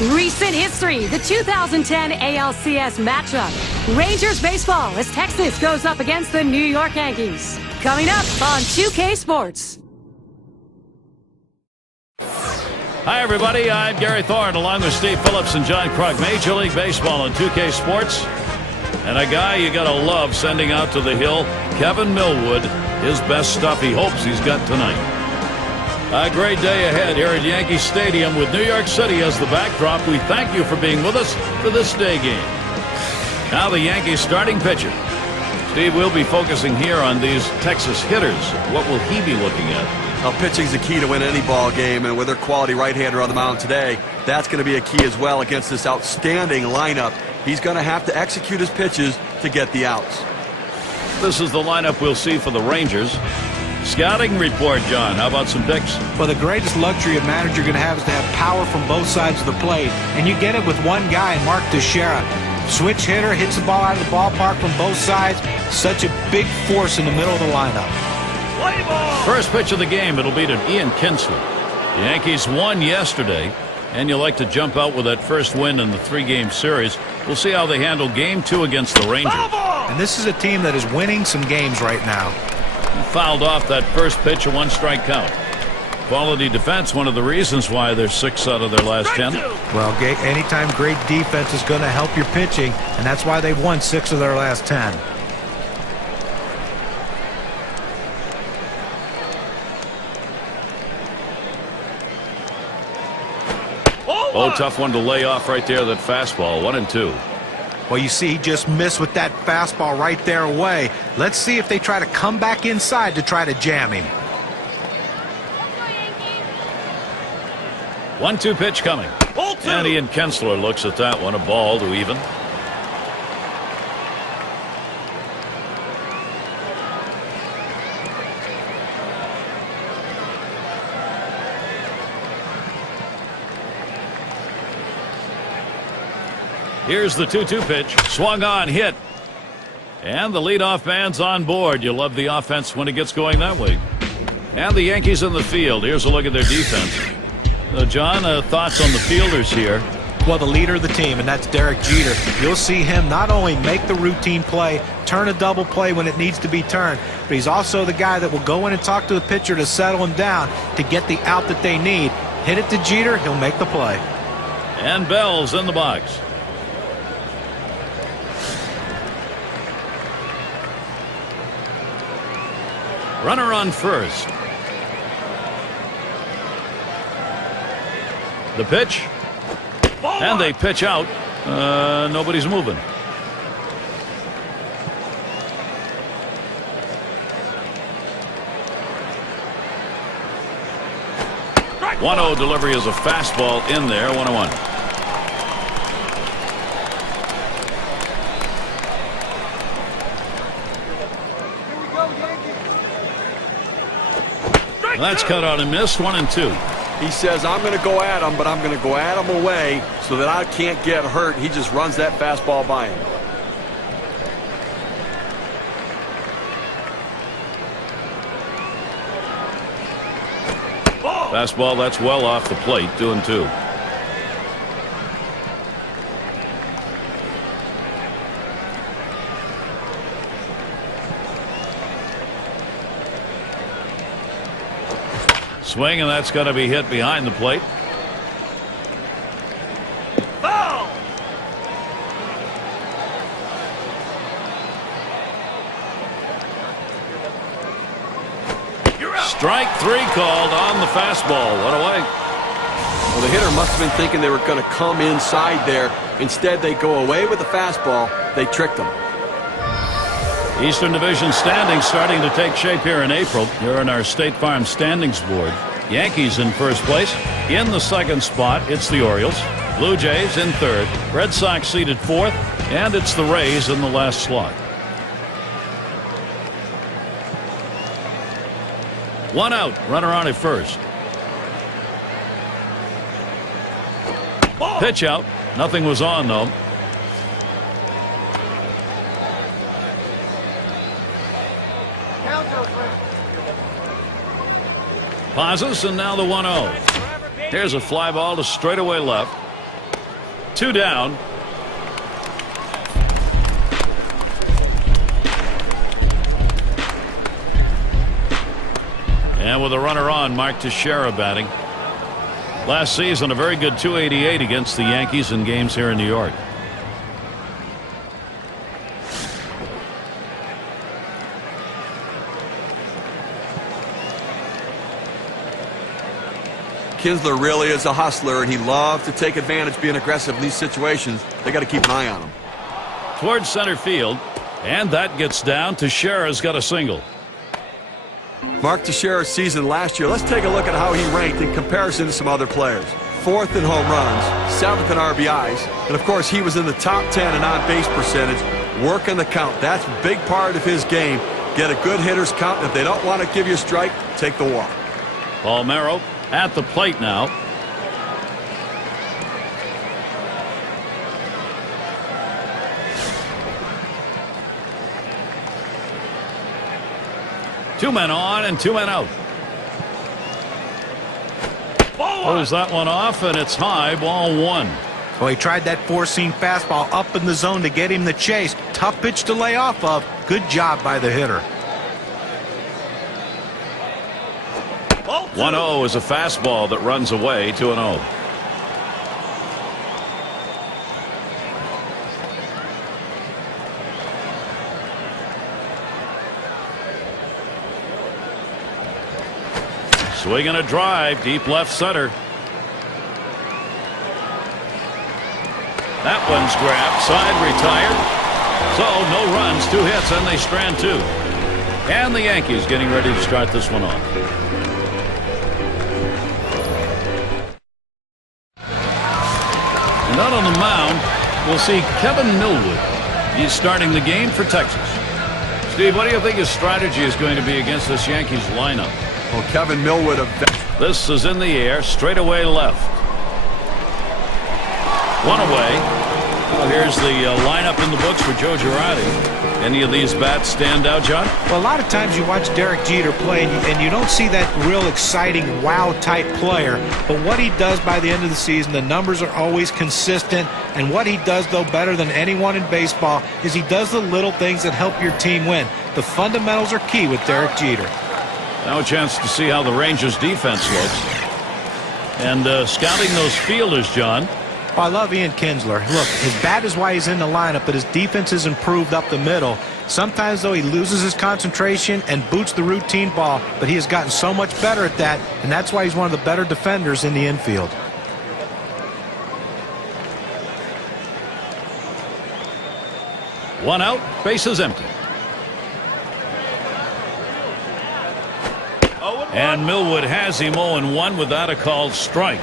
Recent history, the 2010 ALCS matchup. Rangers baseball as Texas goes up against the New York Yankees. Coming up on 2K Sports. Hi, everybody. I'm Gary Thorne, along with Steve Phillips and John Krug. Major League Baseball on 2K Sports. And a guy you got to love sending out to the hill, Kevin Millwood, his best stuff he hopes he's got tonight. A great day ahead here at Yankee Stadium with New York City as the backdrop. We thank you for being with us for this day game. Now the Yankees starting pitcher. Steve, we'll be focusing here on these Texas hitters. What will he be looking at? Well, pitching's the key to win any ball game, and with their quality right-hander on the mound today, that's going to be a key as well against this outstanding lineup. He's going to have to execute his pitches to get the outs. This is the lineup we'll see for the Rangers. Scouting report, John. How about some picks? Well, the greatest luxury a manager can have is to have power from both sides of the plate, and you get it with one guy, Mark Teixeira. Switch hitter, hits the ball out of the ballpark from both sides. Such a big force in the middle of the lineup. Play ball! First pitch of the game, it'll be to Ian Kinsler. The Yankees won yesterday, and you like to jump out with that first win in the three-game series. We'll see how they handle Game 2 against the Rangers. And this is a team that is winning some games right now. He fouled off that first pitch, a one-strike count. Quality defense, one of the reasons why they're 6 out of their last 10. Well, anytime great defense is going to help your pitching, and that's why they've won 6 of their last 10. Oh, tough one to lay off right there, that fastball. 1-2. Well, you see, he just missed with that fastball right there away. Let's see if they try to come back inside to try to jam him. 1-2 pitch coming. And Ian Kinsler looks at that one, a ball to even. Here's the 2-2 pitch. Swung on, hit. And the leadoff man's on board. You love the offense when it gets going that way. And the Yankees in the field. Here's a look at their defense. John, thoughts on the fielders here? Well, the leader of the team, and that's Derek Jeter. You'll see him not only make the routine play, turn a double play when it needs to be turned, but he's also the guy that will go in and talk to the pitcher to settle him down to get the out that they need. Hit it to Jeter, he'll make the play. And Bell's in the box. Runner on first. The pitch. And they pitch out. Nobody's moving. Strike 1-0 delivery is a fastball in there. 1-1. That's cut out and missed. 1-2. He says, I'm going to go at him, but I'm going to go at him away so that I can't get hurt. He just runs that fastball by him. Fastball, that's well off the plate. 2-2. Swing, and that's going to be hit behind the plate. Foul! Strike 3 called on the fastball. 1 away. Well, the hitter must have been thinking they were going to come inside there. Instead, they go away with the fastball. They tricked him. Eastern Division standings starting to take shape here in April. You're in our State Farm standings board. Yankees in first place. In the second spot, it's the Orioles. Blue Jays in third. Red Sox seated fourth. And it's the Rays in the last slot. 1 out. Runner on at first. Pitch out. Nothing was on, though. Pauses, and now the 1-0. Here's a fly ball to straightaway left. 2 down. And with a runner on, Mark Teixeira batting. Last season, a very good .288 against the Yankees in games here in New York. Kinsler really is a hustler, and he loves to take advantage, being aggressive in these situations. They got to keep an eye on him. Towards center field, and that gets down. Teixeira's got a single. Mark Teixeira's season last year, let's take a look at how he ranked in comparison to some other players. 4th in home runs, 7th in RBIs, and of course he was in the top 10 in on-base percentage. Working the count, that's a big part of his game. Get a good hitter's count, and if they don't want to give you a strike, take the walk. Palmeiro at the plate now. Two men on and 2 men out. Pulls that one off, and it's high, ball 1. Well, he tried that four-seam fastball up in the zone to get him the chase. Tough pitch to lay off of. Good job by the hitter. 1-0 is a fastball that runs away. 2-0. Swinging a drive deep left center. That one's grabbed, side retired. So no runs, 2 hits, and they strand 2. And the Yankees getting ready to start this one off. And out on the mound, we'll see Kevin Millwood. He's starting the game for Texas. Steve, what do you think his strategy is going to be against this Yankees lineup? Well, Kevin Millwood. This is in the air, straight away left. 1 away. Well, here's the lineup in the books for Joe Girardi. Any of these bats stand out, John? Well, a lot of times you watch Derek Jeter play and you don't see that real exciting wow-type player. But what he does by the end of the season, the numbers are always consistent. And what he does, though, better than anyone in baseball is he does the little things that help your team win. The fundamentals are key with Derek Jeter. Now a chance to see how the Rangers defense looks. And scouting those fielders, John. Oh, I love Ian Kinsler. Look, his bat is why he's in the lineup, but his defense has improved up the middle. Sometimes, though, he loses his concentration and boots the routine ball, but he has gotten so much better at that, and that's why he's one of the better defenders in the infield. One out, bases empty. And Millwood has him 0-1 without a called strike.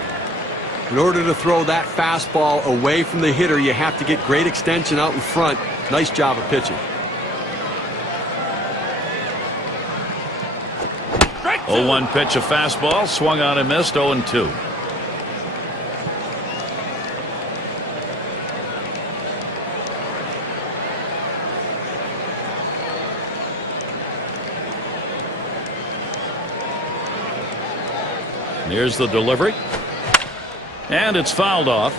In order to throw that fastball away from the hitter, you have to get great extension out in front. Nice job of pitching. 0-1 pitch, a fastball, swung on and missed. 0-2. Here's the delivery. And it's fouled off.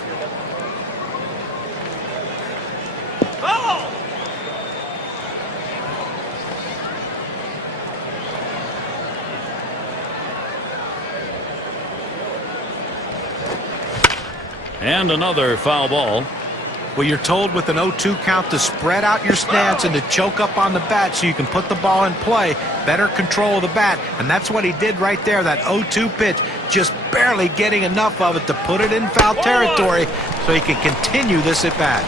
And another foul ball. Well, you're told with an 0-2 count to spread out your stance and to choke up on the bat so you can put the ball in play. Better control of the bat, and that's what he did right there. That 0-2 pitch, just barely getting enough of it to put it in foul territory so he can continue this at bat.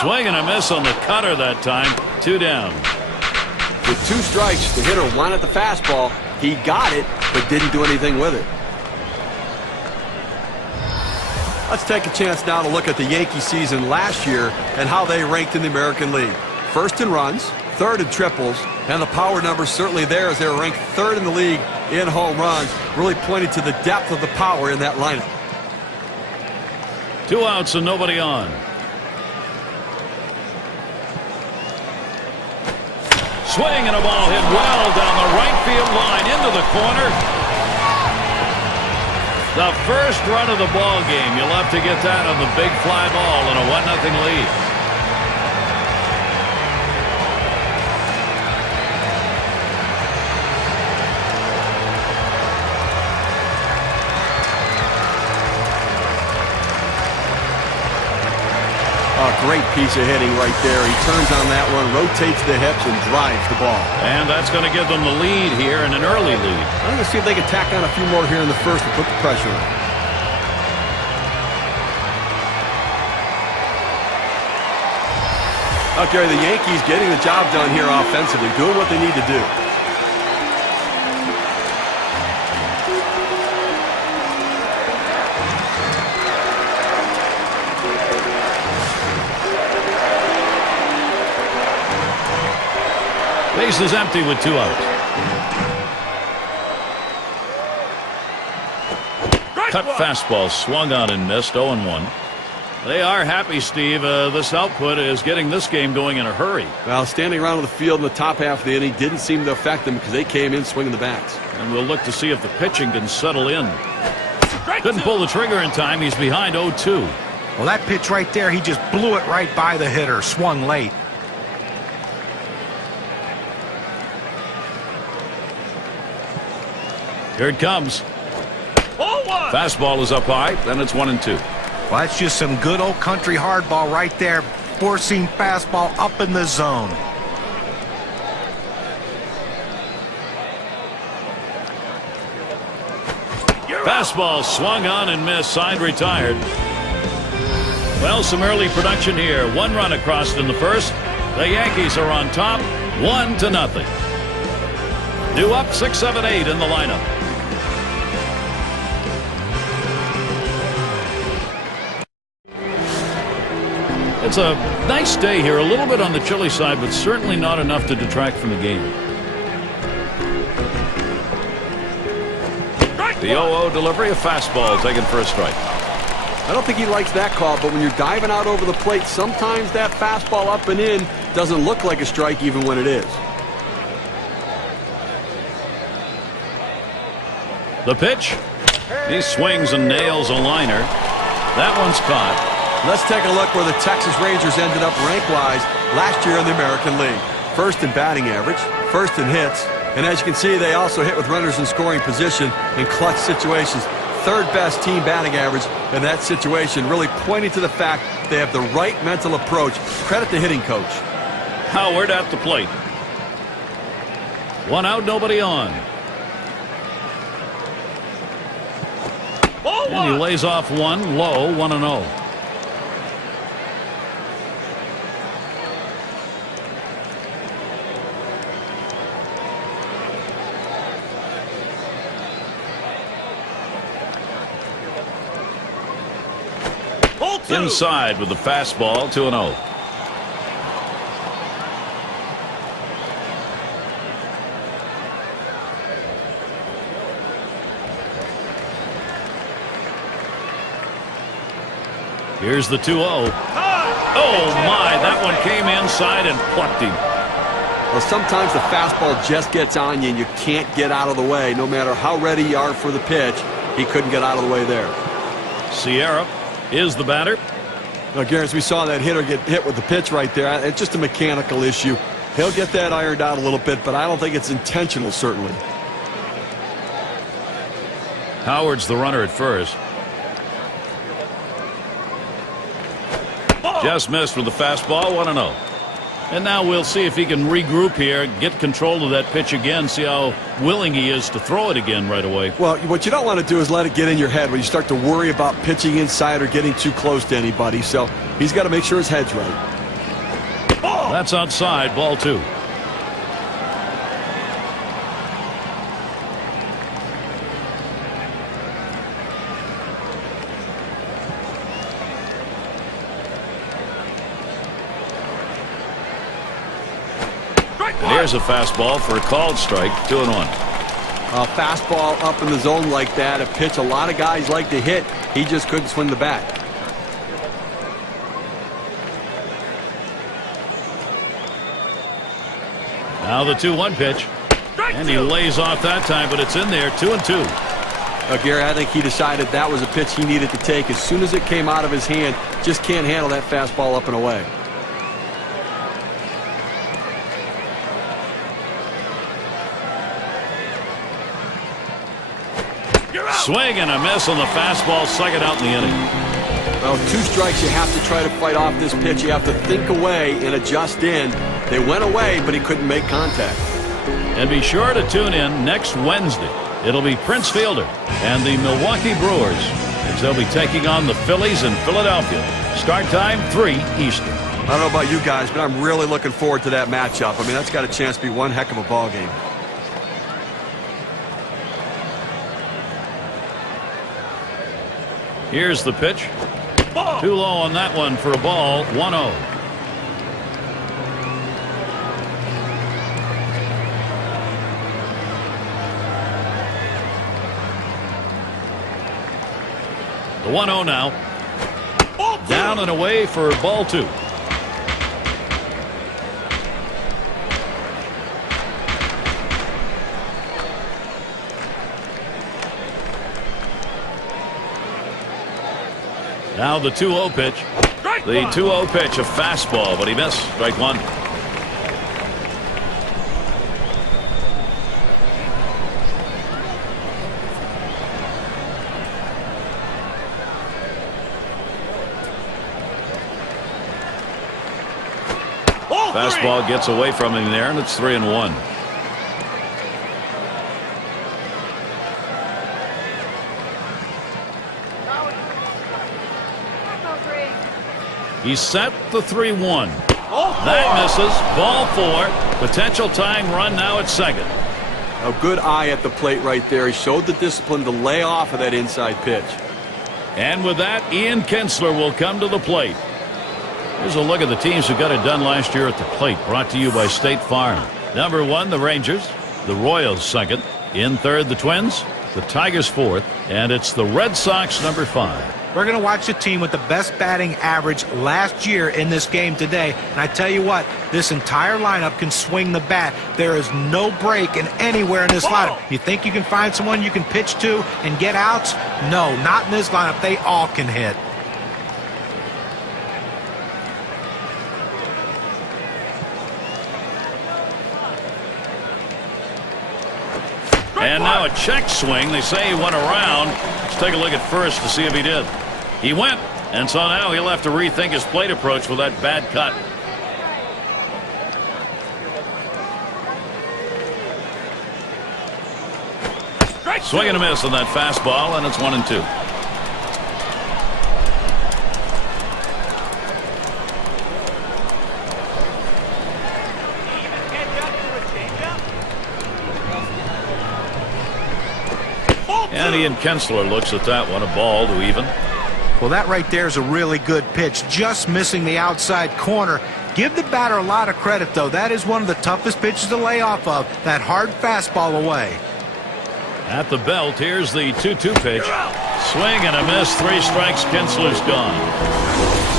Swing and a miss on the cutter that time. 2 down. With 2 strikes, the hitter wanted the fastball. He got it, but didn't do anything with it. Let's take a chance now to look at the Yankee season last year and how they ranked in the American League. 1st in runs, 3rd in triples, and the power numbers certainly there as they were ranked 3rd in the league in home runs, really pointing to the depth of the power in that lineup. 2 outs and nobody on. Swing and a ball hit well down the right field line into the corner. The first run of the ball game. You'll have to get that on the big fly ball in a 1-0 lead. Great piece of hitting right there. He turns on that one, rotates the hips, and drives the ball. And that's going to give them the lead here in an early lead. I'm going to see if they can tack on a few more here in the first and put the pressure on. Okay, the Yankees getting the job done here offensively, doing what they need to do. Base is empty with 2 outs. Cut fastball swung on and missed. 0-1. They are happy, Steve. This output is getting this game going in a hurry. Well, standing around on the field in the top half of the inning didn't seem to affect them because they came in swinging the bats. And we'll look to see if the pitching can settle in. Couldn't pull the trigger in time. He's behind 0-2. Well, that pitch right there, he just blew it right by the hitter. Swung late. Here it comes. Fastball is up high, then it's 1-2. Well, that's just some good old country hardball right there. Four-seam fastball up in the zone. Fastball swung on and missed. Side retired. Well, some early production here. 1 run across in the first. The Yankees are on top, 1-0. Due up 6, 7, 8 in the lineup. It's a nice day here, a little bit on the chilly side, but certainly not enough to detract from the game. The 0-0 delivery, a fastball taken for a strike. I don't think he likes that call, but when you're diving out over the plate, sometimes that fastball up and in doesn't look like a strike even when it is. The pitch. He swings and nails a liner. That one's caught. Let's take a look where the Texas Rangers ended up rank-wise last year in the American League. First in batting average, first in hits, and as you can see, they also hit with runners in scoring position in clutch situations. Third best team batting average in that situation, really pointing to the fact they have the right mental approach. Credit the hitting coach. Howard at the plate. 1 out, nobody on. And he lays off 1 low, 1-0. Inside with the fastball, 2-0. Here's the 2-0. Oh, my. That one came inside and plucked him. Well, sometimes the fastball just gets on you and you can't get out of the way. No matter how ready you are for the pitch, he couldn't get out of the way there. Sierra is the batter. Now, Gary, as we saw that hitter get hit with the pitch right there, it's just a mechanical issue. He'll get that ironed out a little bit, but I don't think it's intentional, certainly. Howard's the runner at first. Just missed with the fastball, 1-0. And now we'll see if he can regroup here, get control of that pitch again, see how willing he is to throw it again right away. Well, what you don't want to do is let it get in your head when you start to worry about pitching inside or getting too close to anybody. So he's got to make sure his head's right. That's outside, ball 2. Here's a fastball for a called strike, 2-1. A fastball up in the zone like that, a pitch a lot of guys like to hit. He just couldn't swing the bat. Now the 2-1 pitch. And he lays off that time, but it's in there. 2-2. Gary, I think he decided that was a pitch he needed to take as soon as it came out of his hand. Just can't handle that fastball up and away. Swing and a miss on the fastball, second out in the inning. Well, 2 strikes, you have to try to fight off this pitch. You have to think away and adjust in. They went away, but he couldn't make contact. And be sure to tune in next Wednesday. It'll be Prince Fielder and the Milwaukee Brewers as they'll be taking on the Phillies in Philadelphia. Start time 3 Eastern. I don't know about you guys, but I'm really looking forward to that matchup. I mean, that's got a chance to be one heck of a ball game. Here's the pitch. Too low on that one for a ball. 1-0. The 1-0 now. Down and away for ball 2. Now the 2-0 pitch. The 2-0 pitch, a fastball, but he missed. Strike 1. Fastball gets away from him there, and it's 3-1. He's set the 3-1. That misses. Ball 4. Potential tying run now at second. A good eye at the plate right there. He showed the discipline to lay off of that inside pitch. And with that, Ian Kinsler will come to the plate. Here's a look at the teams who got it done last year at the plate. Brought to you by State Farm. Number 1, the Rangers. The Royals, second. In third, the Twins. The Tigers, fourth. And it's the Red Sox, number 5. We're going to watch the team with the best batting average last year in this game today. And I tell you what, this entire lineup can swing the bat. There is no break in anywhere in this lineup. You think you can find someone you can pitch to and get outs? No, not in this lineup. They all can hit. And now a check swing. They say he went around. Let's take a look at first to see if he did. He went, and so now he'll have to rethink his plate approach with that bad cut. Swing and a miss on that fastball, and it's 1-2. And Ian Kinsler looks at that one, a ball to even. Well, that right there is a really good pitch, just missing the outside corner. Give the batter a lot of credit, though. That is one of the toughest pitches to lay off of, that hard fastball away. At the belt, here's the 2-2 pitch. Swing and a miss, 3 strikes, Kinsler's gone.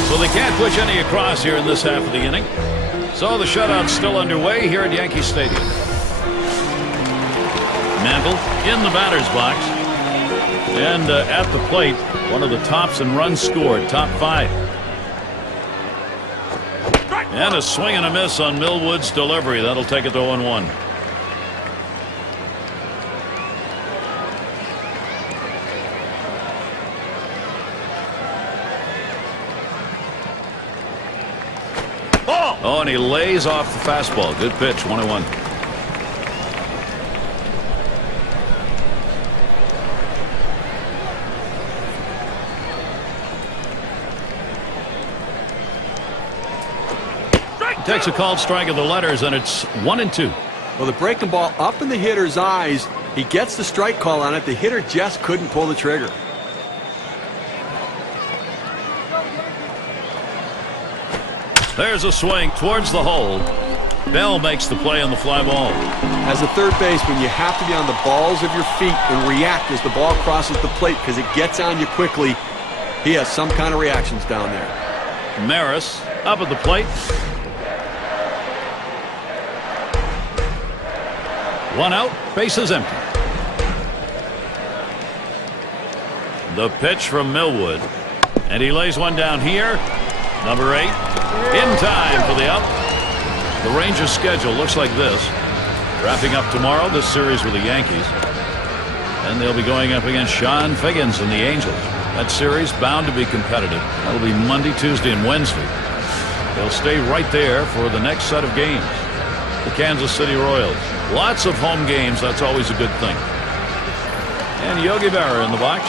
So they can't push any across here in this half of the inning. So the shutout's still underway here at Yankee Stadium. Mantle in the batter's box. And at the plate, one of the tops in runs scored, top 5. And a swing and a miss on Millwood's delivery. That'll take it to 0-1. Oh, and he lays off the fastball. Good pitch, 1-1. Takes a called strike of the letters, and it's 1-2. Well, the breaking ball up in the hitter's eyes. He gets the strike call on it. The hitter just couldn't pull the trigger. There's a swing towards the hole. Bell makes the play on the fly ball. As a third baseman, you have to be on the balls of your feet and react as the ball crosses the plate because it gets on you quickly. He has some kind of reactions down there. Maris up at the plate. One out, bases empty. The pitch from Millwood. And he lays one down here. Number 8. In time for the out. The Rangers' schedule looks like this. Wrapping up tomorrow this series with the Yankees. And they'll be going up against Sean Figgins and the Angels. That series bound to be competitive. That'll be Monday, Tuesday, and Wednesday. They'll stay right there for the next set of games. The Kansas City Royals. Lots of home games. That's always a good thing. And Yogi Berra in the box.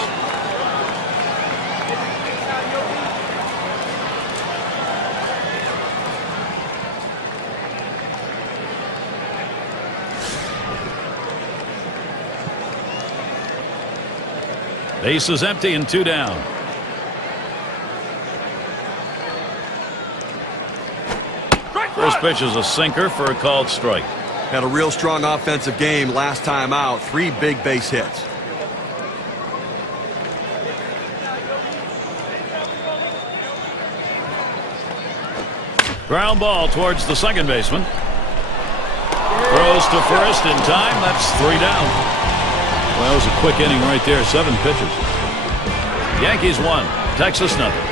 Base is empty and 2 down. First pitch is a sinker for a called strike. Had a real strong offensive game last time out. 3 big base hits. Ground ball towards the second baseman. Throws to first in time. That's 3 down. Well, that was a quick inning right there. 7 pitches. Yankees 1, Texas nothing.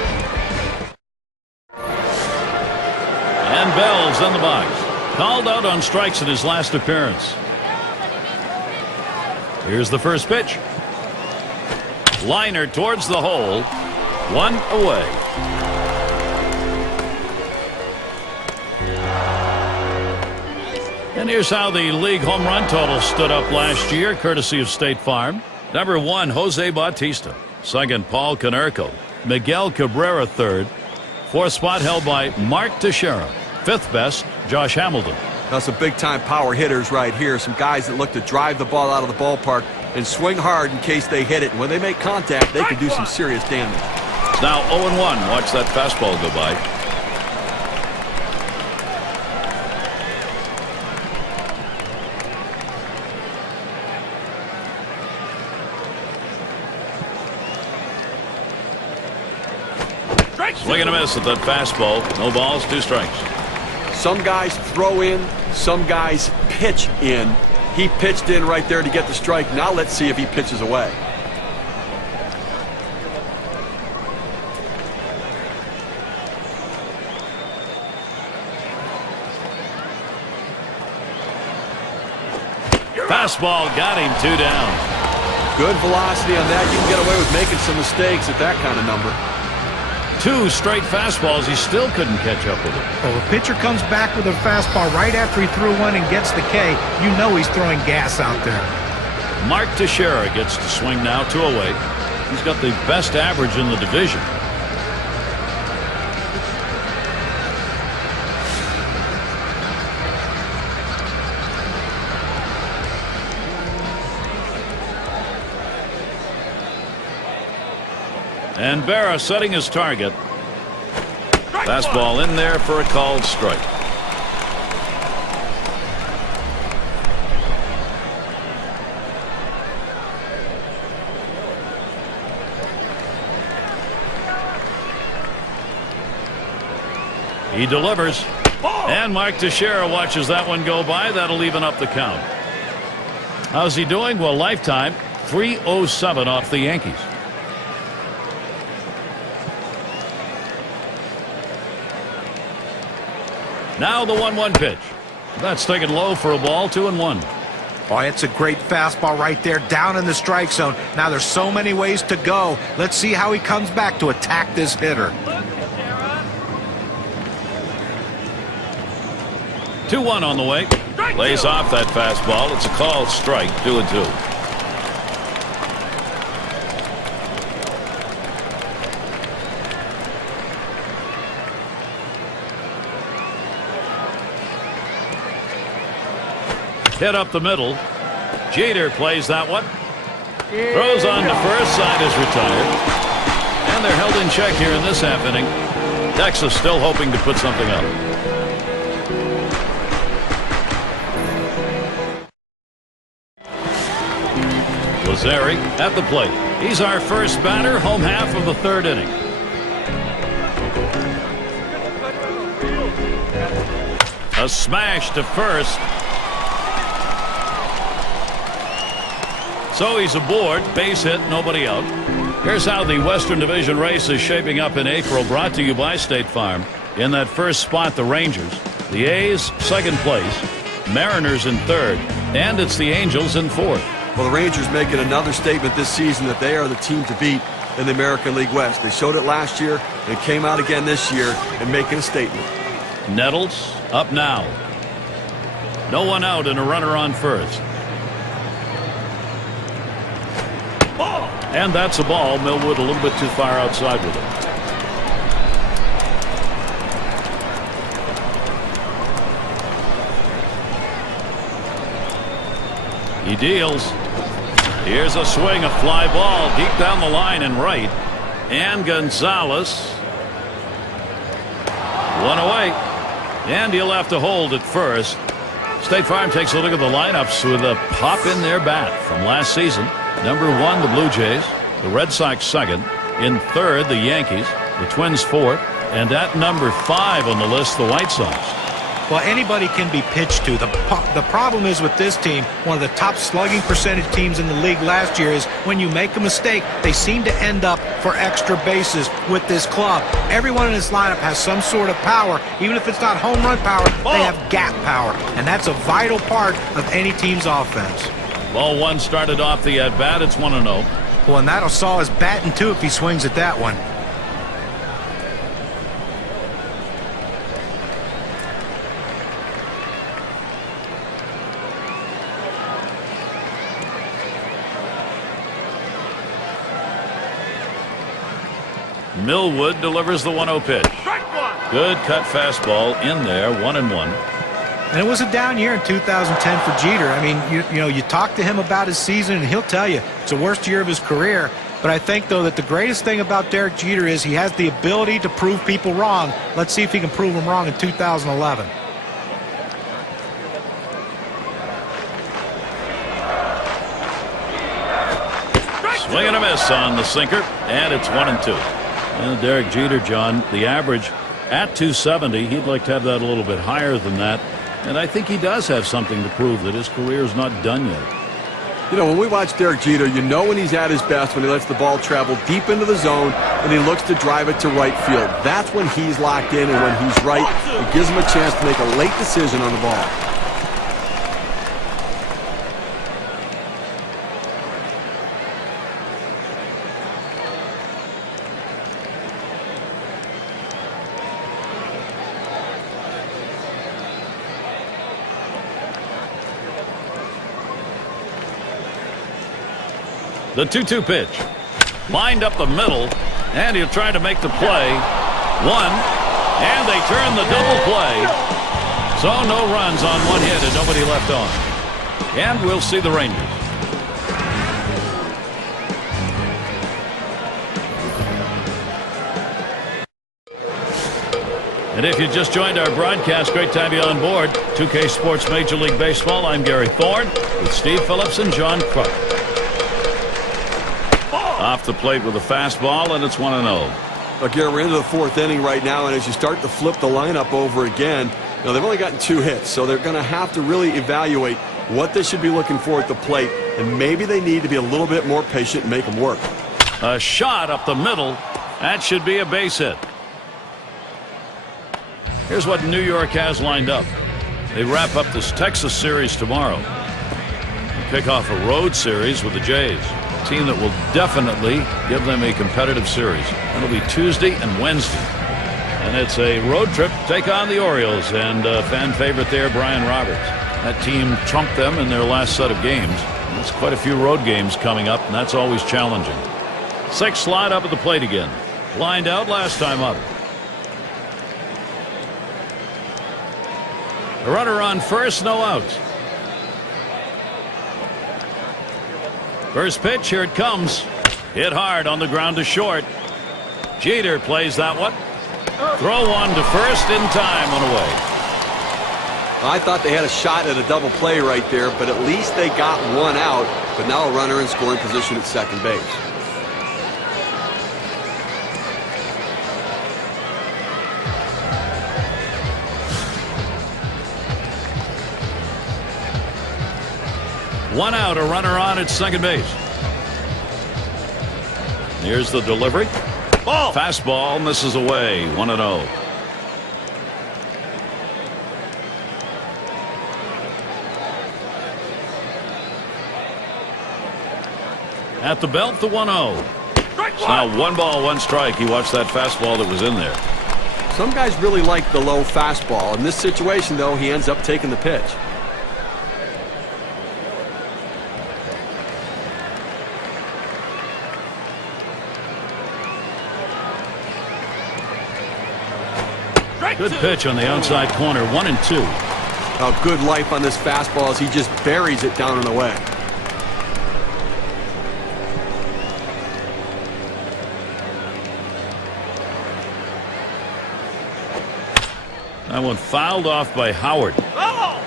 And Bell's in the box. Called out on strikes in his last appearance. Here's the first pitch. Liner towards the hole. 1 away. And here's how the league home run total stood up last year, courtesy of State Farm. Number 1, Jose Bautista. Second, Paul Konerko. Miguel Cabrera third. Fourth spot held by Mark Teixeira. Fifth best, Josh Hamilton. That's some big-time power hitters right here. Some guys that look to drive the ball out of the ballpark and swing hard in case they hit it. And when they make contact, they can do some serious damage. It's now 0-1. Watch that fastball go by. Swing and a miss at that fastball. No balls, 2 strikes. Some guys throw in, some guys pitch in. He pitched in right there to get the strike. Now let's see if he pitches away. Fastball got him, 2 down. Good velocity on that. You can get away with making some mistakes at that kind of number. 2 straight fastballs. He still couldn't catch up with it. Well, the pitcher comes back with a fastball right after he threw one and gets the K. You know he's throwing gas out there. Mark Teixeira gets to swing now, 2 away. He's got the best average in the division. And Berra setting his target. Fastball in there for a called strike. He delivers. And Mark Teixeira watches that one go by. That'll even up the count. How's he doing? Well, lifetime 307 off the Yankees. Now the 1-1 pitch. That's taken low for a ball, 2-1. Oh, it's a great fastball right there down in the strike zone. Now there's so many ways to go. Let's see how he comes back to attack this hitter. 2-1 on the way. Lays off that fastball. It's a called strike, 2-2. Hit up the middle. Jeter plays that one. Throws on to first. Side is retired. And they're held in check here in this half inning. Texas still hoping to put something up. Lazari at the plate. He's our first batter, home half of the 3rd inning. A smash to first. So he's aboard, base hit, nobody out. Here's how the Western Division race is shaping up in April, brought to you by State Farm. In that first spot, the Rangers. The A's, second place. Mariners in third. And it's the Angels in fourth. Well, the Rangers making another statement this season that they are the team to beat in the American League West. They showed it last year and came out again this year and making a statement. Nettles up now. No one out and a runner on first. And that's a ball. Millwood a little bit too far outside with it. He deals. Here's a swing, a fly ball deep down the line and right. And Gonzalez. One away. And he'll have to hold at first. State Farm takes a look at the lineups with a pop in their bat from last season. Number 1, the Blue Jays. The Red Sox second. In third, the Yankees. The Twins fourth. And at number 5 on the list, the White Sox. Well, anybody can be pitched to. The problem is with this team, one of the top slugging percentage teams in the league last year, is when you make a mistake, they seem to end up for extra bases with this club. Everyone in this lineup has some sort of power. Even if it's not home run power, they have gap power. And that's a vital part of any team's offense. Ball 1 started off the at-bat. It's 1-0. Well, and that'll saw his batting, too, if he swings at that one. Millwood delivers the 1-0 pitch. Good cut fastball in there, 1-1. And it was a down year in 2010 for Jeter. I mean, you talk to him about his season, and he'll tell you it's the worst year of his career. But I think, though, that the greatest thing about Derek Jeter is he has the ability to prove people wrong. Let's see if he can prove them wrong in 2011. Swing and a miss on the sinker, and it's 1-2. And Derek Jeter, John, the average at 270. He'd like to have that a little bit higher than that. And I think he does have something to prove that his career is not done yet. You know, when we watch Derek Jeter, you know when he's at his best, when he lets the ball travel deep into the zone and he looks to drive it to right field. That's when he's locked in, and when he's right, it gives him a chance to make a late decision on the ball. The 2-2 pitch. Lined up the middle, and he'll try to make the play. 1, and they turn the double play. So no runs on 1 hit and nobody left on. And we'll see the Rangers. And if you just joined our broadcast, great to have you on board. 2K Sports Major League Baseball. I'm Gary Thorne with Steve Phillips and John Kruk. Off the plate with a fastball, and it's 1-0. Look, Gary, we're into the 4th inning right now, and as you start to flip the lineup over again, they've only gotten 2 hits, so they're going to have to really evaluate what they should be looking for at the plate, and maybe they need to be a little bit more patient and make them work. A shot up the middle. That should be a base hit. Here's what New York has lined up. They wrap up this Texas series tomorrow. They kick off a road series with the Jays. Team that will definitely give them a competitive series. It'll be Tuesday and Wednesday. And it's a road trip to take on the Orioles, and fan favorite there, Brian Roberts. That team trumped them in their last set of games. There's quite a few road games coming up, and that's always challenging. 6 slide up at the plate again. Lined out last time up. A runner on first, no outs. First pitch, here it comes. Hit hard on the ground to short. Jeter plays that one. Throw one to first in time and away. I thought they had a shot at a double play right there, but at least they got 1 out. But now a runner in scoring position at second base. 1 out, a runner on at second base. Here's the delivery. Ball. Fastball misses away. 1-0. At the belt, the 1-0. It's now 1 ball, 1 strike. You watch that fastball that was in there. Some guys really like the low fastball. In this situation, though, he ends up taking the pitch. Good pitch on the outside corner. 1-2. Oh, good life on this fastball as he just buries it down and away. That one fouled off by Howard. Oh!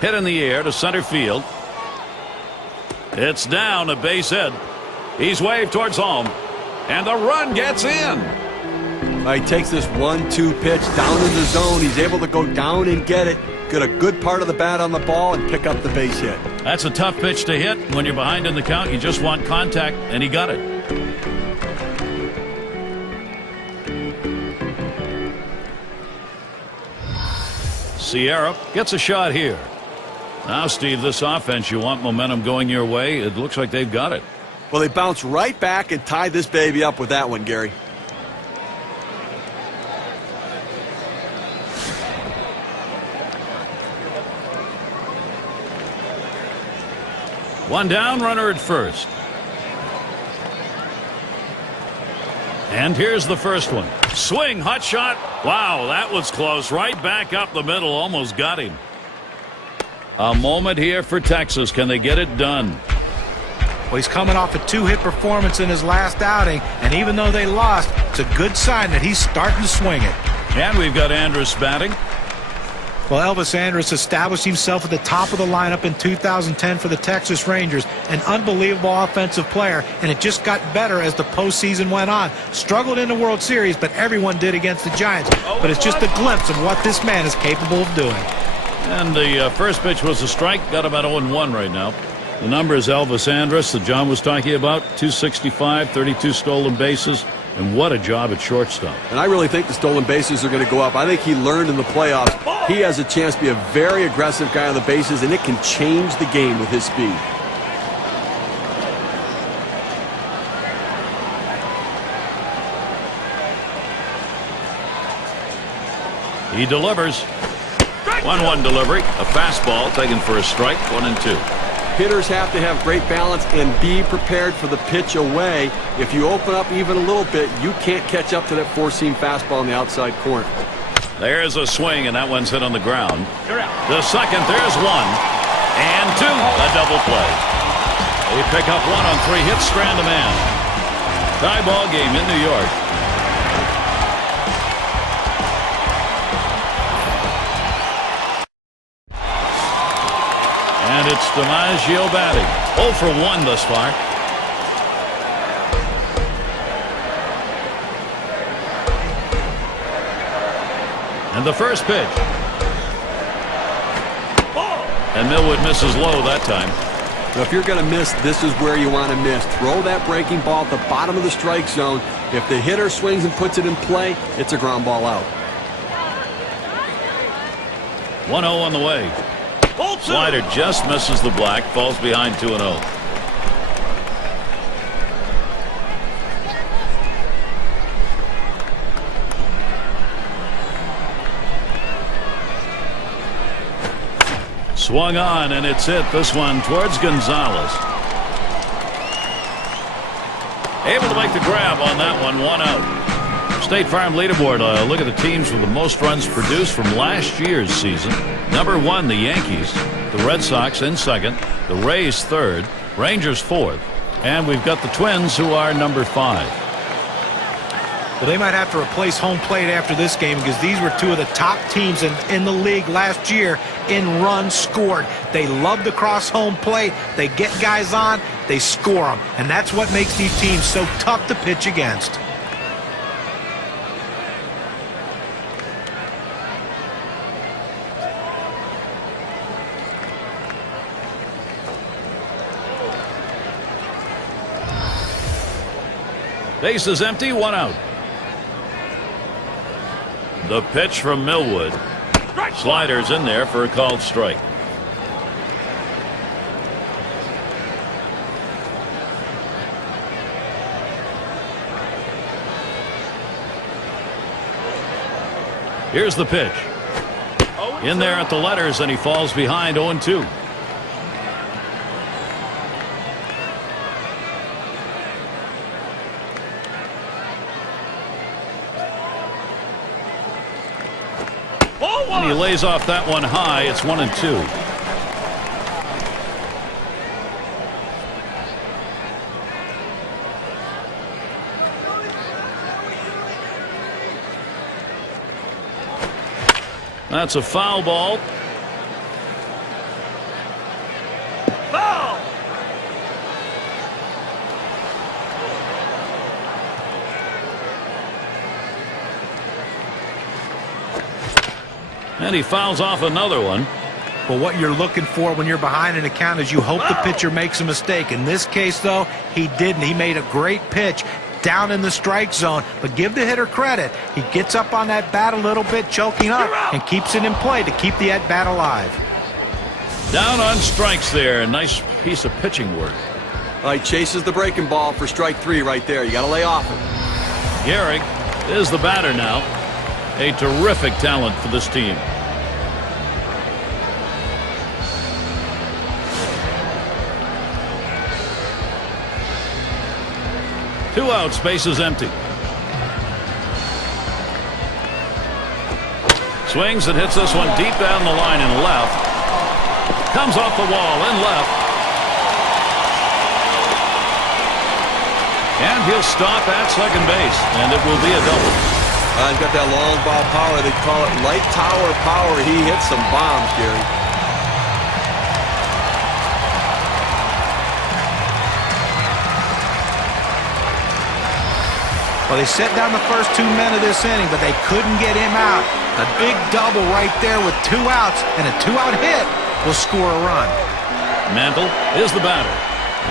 Hit in the air to center field. It's down, a base hit. He's waved towards home, and the run gets in. He takes this 1-2 pitch down in the zone. He's able to go down and get it, get a good part of the bat on the ball, and pick up the base hit. That's a tough pitch to hit. When you're behind in the count, you just want contact, and he got it. Sierra gets a shot here. Now, Steve, this offense, you want momentum going your way. It looks like they've got it. Well, they bounced right back and tied this baby up with that one, Gary. One down, runner at first. And here's the first one. Swing, hot shot. Wow, that was close. Right back up the middle. Almost got him. A moment here for Texas. Can they get it done? Well, he's coming off a 2-hit performance in his last outing, and even though they lost, it's a good sign that he's starting to swing it. And we've got Andrus batting. Well, Elvis Andrus established himself at the top of the lineup in 2010 for the Texas Rangers. An unbelievable offensive player, and it just got better as the postseason went on. Struggled in the World Series, but everyone did against the Giants. But it's just a glimpse of what this man is capable of doing. And the first pitch was a strike. Got about 0-1 right now. The number is Elvis Andrus that John was talking about. 265, 32 stolen bases. And what a job at shortstop. And I really think the stolen bases are going to go up. I think he learned in the playoffs. He has a chance to be a very aggressive guy on the bases, and it can change the game with his speed. He delivers. 1-1 delivery. A fastball taken for a strike. 1-2. Hitters have to have great balance and be prepared for the pitch away. If you open up even a little bit, you can't catch up to that four-seam fastball in the outside corner. There's a swing, and that one's hit on the ground. The second, there's 1 and 2. A double play. They pick up 1 on 3 hits, strand a man. Tie ball game in New York. And it's DiMaggio batting. 0 for 1 thus far. And the first pitch. And Millwood misses low that time. Now, if you're going to miss, this is where you want to miss. Throw that breaking ball at the bottom of the strike zone. If the hitter swings and puts it in play, it's a ground ball out. 1-0 on the way. Slider just misses the black, falls behind 2-0. Swung on, and it's hit. This one towards Gonzalez. Able to make the grab on that one. 1 out. State Farm leaderboard. Look at the teams with the most runs produced from last year's season. Number 1, the Yankees. The Red Sox in second. The Rays third. Rangers fourth. And we've got the Twins, who are number 5. Well, they might have to replace home plate after this game because these were 2 of the top teams in the league last year in runs scored. They love to cross home plate. They get guys on. They score them. And that's what makes these teams so tough to pitch against. Base is empty, 1 out. The pitch from Millwood. Sliders in there for a called strike. Here's the pitch. In there at the letters, and he falls behind 0-2. And he lays off that one high. It's 1-2. That's a foul ball. Foul! And he fouls off another one. But what you're looking for when you're behind an account is you hope the pitcher makes a mistake. In this case, though, he didn't. He made a great pitch down in the strike zone. But give the hitter credit. He gets up on that bat a little bit, choking up, and keeps it in play to keep the at-bat alive. Down on strikes there. Nice piece of pitching work. He chases the breaking ball for strike 3 right there. You got to lay off him. Gehrig is the batter now. A terrific talent for this team. Two outs, base is empty. Swings and hits this one deep down the line in left. Comes off the wall in left. And he'll stop at second base, and it will be a double. He's got that long ball power. They call it light tower power. He hits some bombs, Gary. Well, they set down the first 2 men of this inning, but they couldn't get him out. A big double right there with 2 outs, and a 2-out hit will score a run. Mantle is the batter.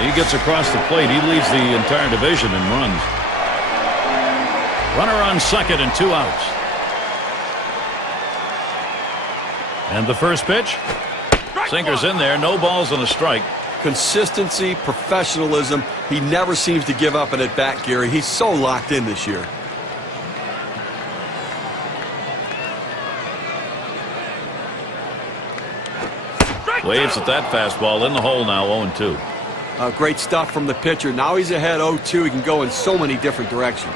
He gets across the plate. He leads the entire division in runs. Runner on second and 2 outs. And the first pitch. Sinker's in there. No balls and a strike. Consistency, professionalism. He never seems to give up an at-bat, Gary. He's so locked in this year. Waves at that fastball in the hole now, 0-2. Great stuff from the pitcher. Now he's ahead 0-2. He can go in so many different directions.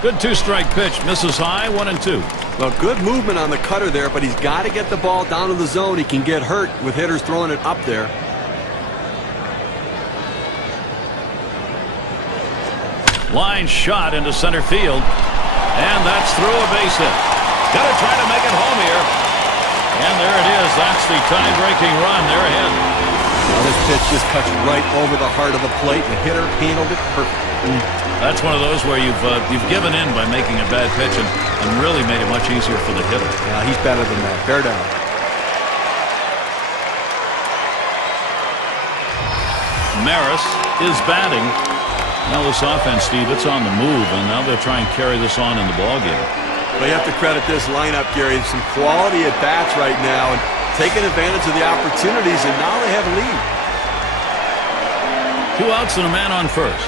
Good 2-strike pitch. Misses high, 1-2. Well, good movement on the cutter there, but he's got to get the ball down to the zone. He can get hurt with hitters throwing it up there. Line shot into center field. And that's through a base hit. Got to try to make it home here. And there it is. That's the tie-breaking run. They're ahead. Well, this pitch just cuts right over the heart of the plate. The hitter handled it perfectly. That's one of those where you've given in by making a bad pitch and really made it much easier for the hitter. Yeah, he's better than that. Fair down. Maris is batting. Now this offense, Steve, it's on the move, and now they're trying to carry this on in the ballgame. Well, you have to credit this lineup, Gary. Some quality at bats right now and taking advantage of the opportunities, and now they have a lead. 2 outs and a man on first.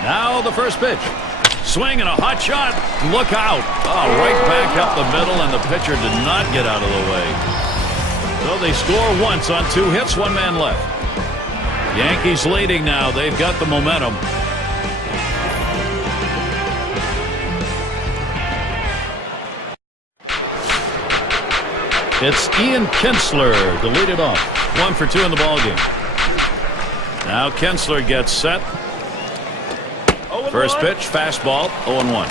Now the first pitch. Swing and a hot shot. Look out. Oh, right back up the middle, and the pitcher did not get out of the way. So they score once on 2 hits, 1 man left. Yankees leading now. They've got the momentum. It's Ian Kinsler to lead it off. 1 for 2 in the ballgame. Now Kinsler gets set. First pitch, fastball, 0-1.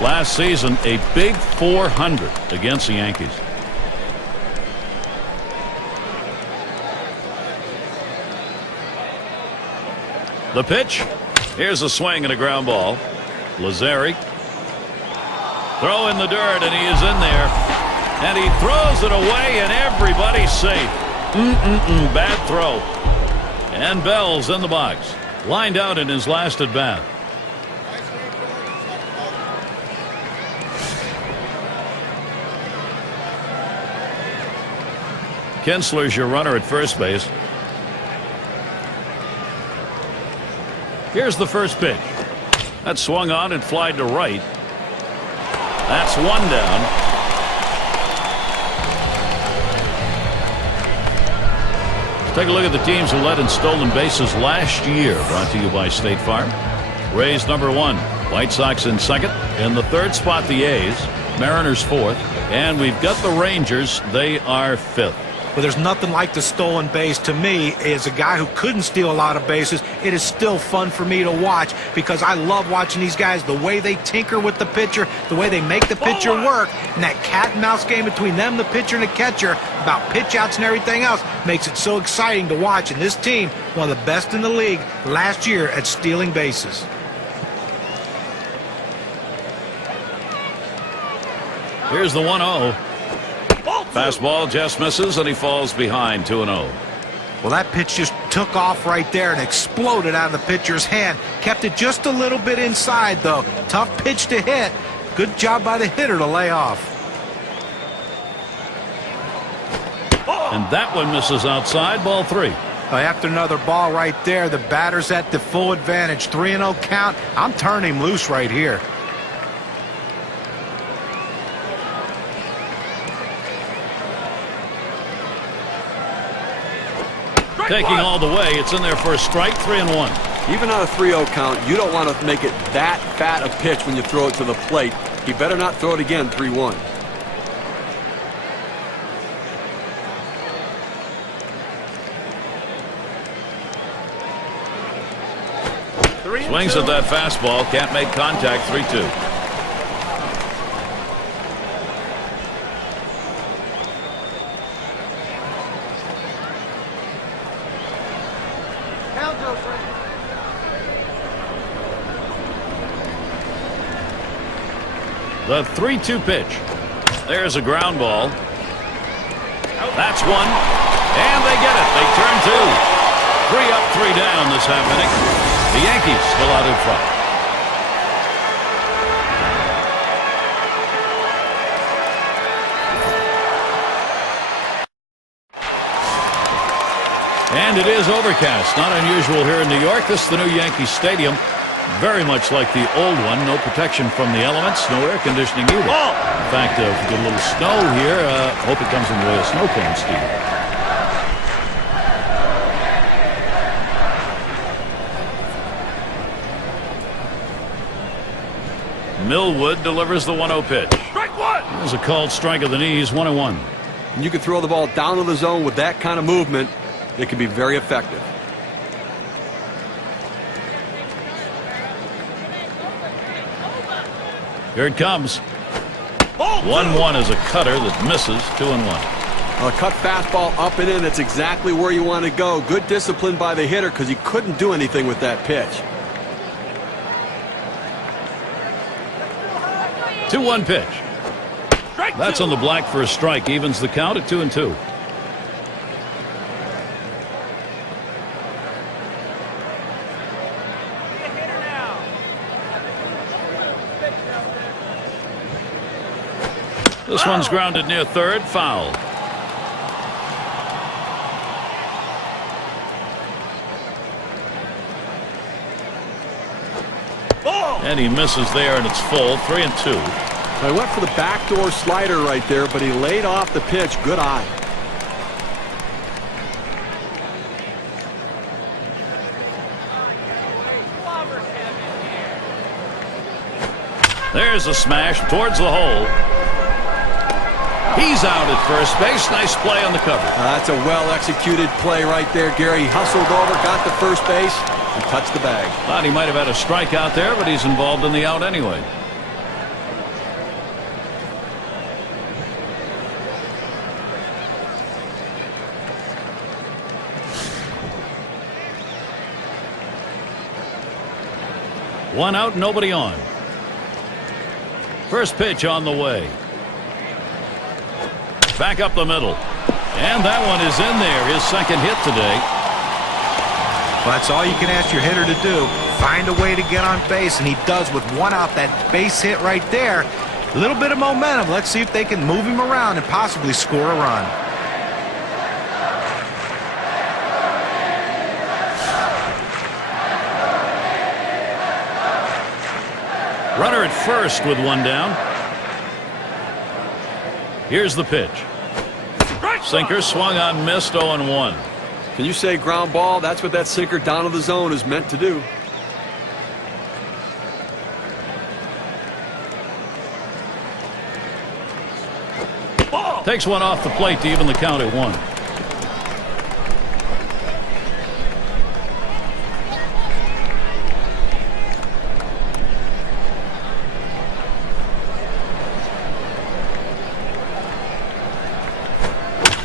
Last season, a big 400 against the Yankees. The pitch. Here's a swing and a ground ball. Lazari Throw in the dirt, and he is in there. And he throws it away, and everybody's safe. Bad throw. And Bell's in the box. Lined out in his last at bat. Kinsler's your runner at first base. Here's the first pitch. That swung on and flied to right. That's one down. Let's take a look at the teams who led in stolen bases last year. Brought to you by State Farm. Rays #1. White Sox in second. In the third spot, the A's. Mariners fourth. And we've got the Rangers. They are fifth. Well, there's nothing like the stolen base. To me, as a guy who couldn't steal a lot of bases, it is still fun for me to watch because I love watching these guys, the way they tinker with the pitcher, the way they make the pitcher work, and that cat and mouse game between them, the pitcher, and the catcher about pitch outs and everything else makes it so exciting to watch. And this team, one of the best in the league last year at stealing bases. Here's the 1-0. Fastball just misses, and he falls behind 2-0. Well, that pitch just took off right there and exploded out of the pitcher's hand. Kept it just a little bit inside, though. Tough pitch to hit. Good job by the hitter to lay off. And that one misses outside. Ball 3. After another ball right there, the batter's at the full advantage. 3-0 count. I'm turning him loose right here. Taking all the way. It's in there for a strike. 3-1. Even on a 3-0 count, you don't want to make it that fat a pitch when you throw it to the plate. He better not throw it again. 3-1. Swings at that fastball. Can't make contact. 3-2. The 3-2 pitch. There's a ground ball. That's one. And they get it. They turn 2. 3 up, 3 down this half inning. The Yankees still out in front. And it is overcast. Not unusual here in New York. This is the new Yankee Stadium. Very much like the old one. No protection from the elements. No air conditioning either. In fact, if we get a little snow here, hope it comes in the way of snow cone, Steve. Millwood delivers the 1-0 pitch. Strike one. There's a called strike of the knees. 1-1. And you can throw the ball down to the zone with that kind of movement. It can be very effective. Here it comes. 1-1 is a cutter that misses. 2-1. A cut fastball up and in. That's exactly where you want to go. Good discipline by the hitter because he couldn't do anything with that pitch. 2-1 pitch. That's on the black for a strike. Evens the count at 2-2. This one's grounded near third. Foul. And he misses there, and it's full. 3-2. I went for the backdoor slider right there, but he laid off the pitch. Good eye. There's a smash towards the hole. He's out at first base. Nice play on the cover. That's a well-executed play right there, Gary. He hustled over, got to first base, and touched the bag. Thought he might have had a strikeout there, but he's involved in the out anyway. One out, nobody on. First pitch on the way. Back up the middle. And that one is in there. His second hit today. Well, that's all you can ask your hitter to do. Find a way to get on base, and he does with one out. That base hit right there. A little bit of momentum. Let's see if they can move him around and possibly score a run. Runner at first with one down. Here's the pitch. Sinker swung on, missed, 0-1. Can you say ground ball? That's what that sinker down to the zone is meant to do. Takes one off the plate to even the count at 1.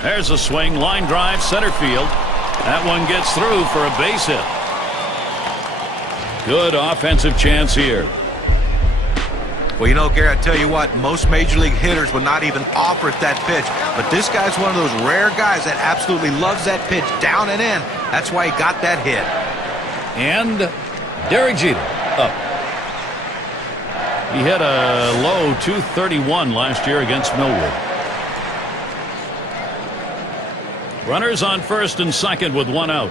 There's a swing, line drive, center field. That one gets through for a base hit. Good offensive chance here. Well, you know, Gary, I tell you what, most major league hitters would not even offer at that pitch. But this guy's one of those rare guys that absolutely loves that pitch down and in. That's why he got that hit. And Derek Jeter up. He hit a low .231 last year against Millwood. Runners on first and second with one out.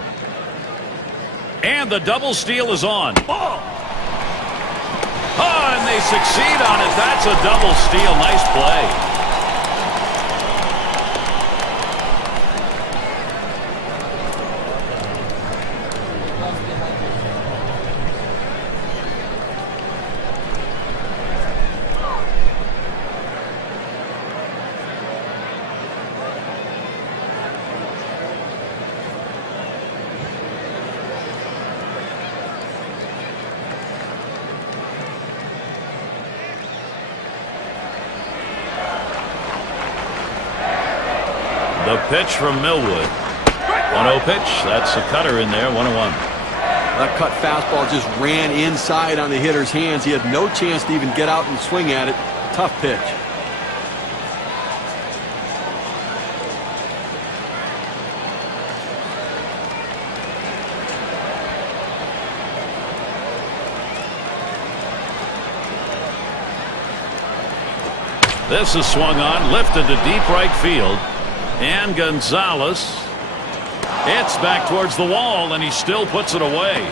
And the double steal is on. Oh, and they succeed on it. That's a double steal. Nice play. The pitch from Millwood. 1-0 pitch. That's a cutter in there. 1-1. That cut fastball just ran inside on the hitter's hands. He had no chance to even get out and swing at it. Tough pitch. This is swung on, lifted to deep right field. And Gonzalez, it's back towards the wall, and he still puts it away.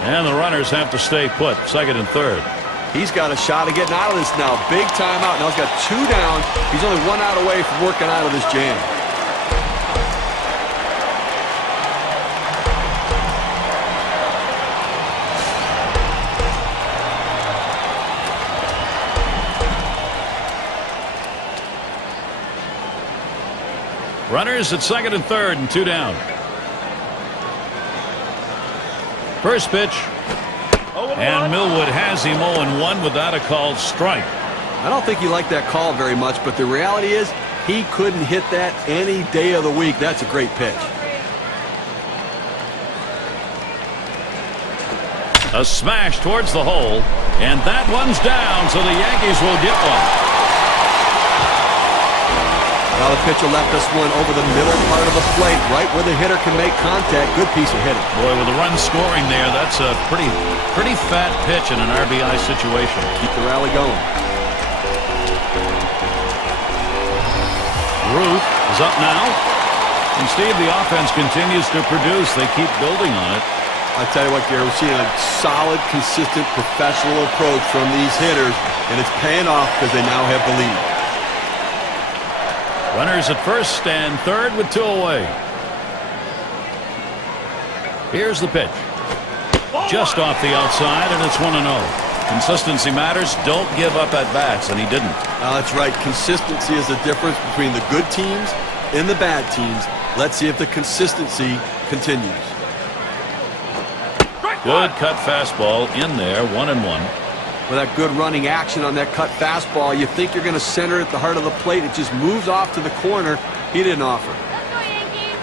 And the runners have to stay put, second and third. He's got a shot of getting out of this now. Big timeout. Now he's got 2 down. He's only 1 out away from working out of this jam. Runners at second and third and 2 down. First pitch. And Millwood has him 0-1 without a called strike. I don't think he liked that call very much, but the reality is he couldn't hit that any day of the week. That's a great pitch. A smash towards the hole, and that one's down, so the Yankees will get one. Now the pitcher left this one over the middle part of the plate, right where the hitter can make contact. Good piece of hitting. Boy, with the run scoring there, that's a pretty fat pitch in an RBI situation. Keep the rally going. Ruth is up now. And Steve, the offense continues to produce. They keep building on it. I tell you what, Gary, we're seeing a solid, consistent, professional approach from these hitters, and it's paying off because they now have the lead. Runners at first and third with 2 away. Here's the pitch. Just off the outside, and it's 1-0. Consistency matters. Don't give up at bats, and he didn't. That's right. Consistency is the difference between the good teams and the bad teams. Let's see if the consistency continues. Good cut fastball in there, 1-1. With that good running action on that cut fastball, you think you're going to center it at the heart of the plate. It just moves off to the corner. He didn't offer. Let's go, Yankees.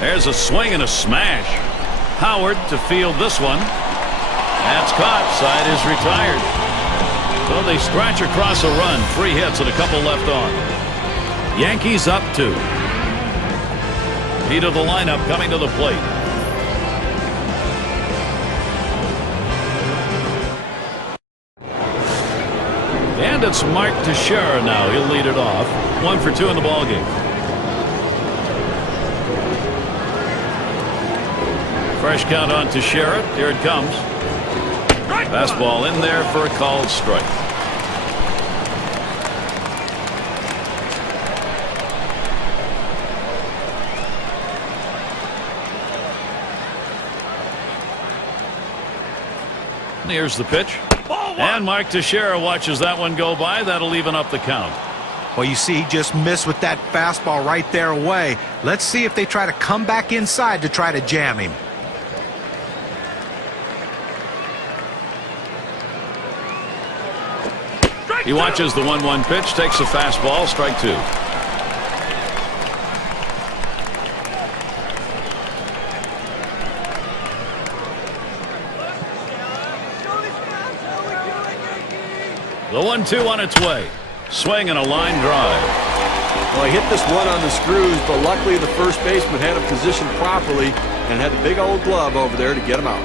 There's a swing and a smash. Howard to field this one. That's caught. Side is retired. So they scratch across a run. 3 hits and a couple left on. Yankees up 2. Heat of the lineup coming to the plate. And it's Mark Teixeira now. He'll lead it off. 1 for 2 in the ballgame. Fresh count on Teixeira. Here it comes. Fastball in there for a called strike. Here's the pitch. And Mark Teixeira watches that one go by. That'll even up the count. Well, you see, he just missed with that fastball right there away. Let's see if they try to come back inside to try to jam him. He watches the 1-1 pitch, takes a fastball, strike 2. The 1-2 on its way. Swing and a line drive. Well, he hit this one on the screws, but luckily the first baseman had him positioned properly and had the big old glove over there to get him out.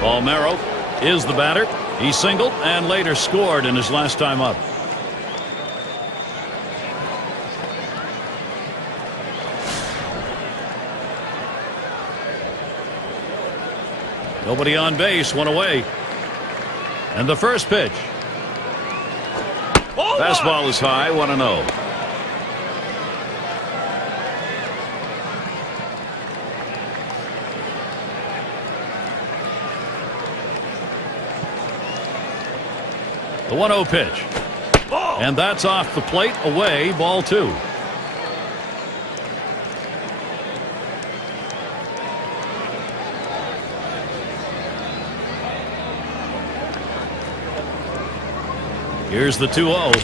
Palmeiro is the batter. He singled and later scored in his last time up. Nobody on base, 1 away. And the first pitch. Fastball is high, 1-0. The 1-0 pitch. And that's off the plate, away, ball 2. Here's the 2-0.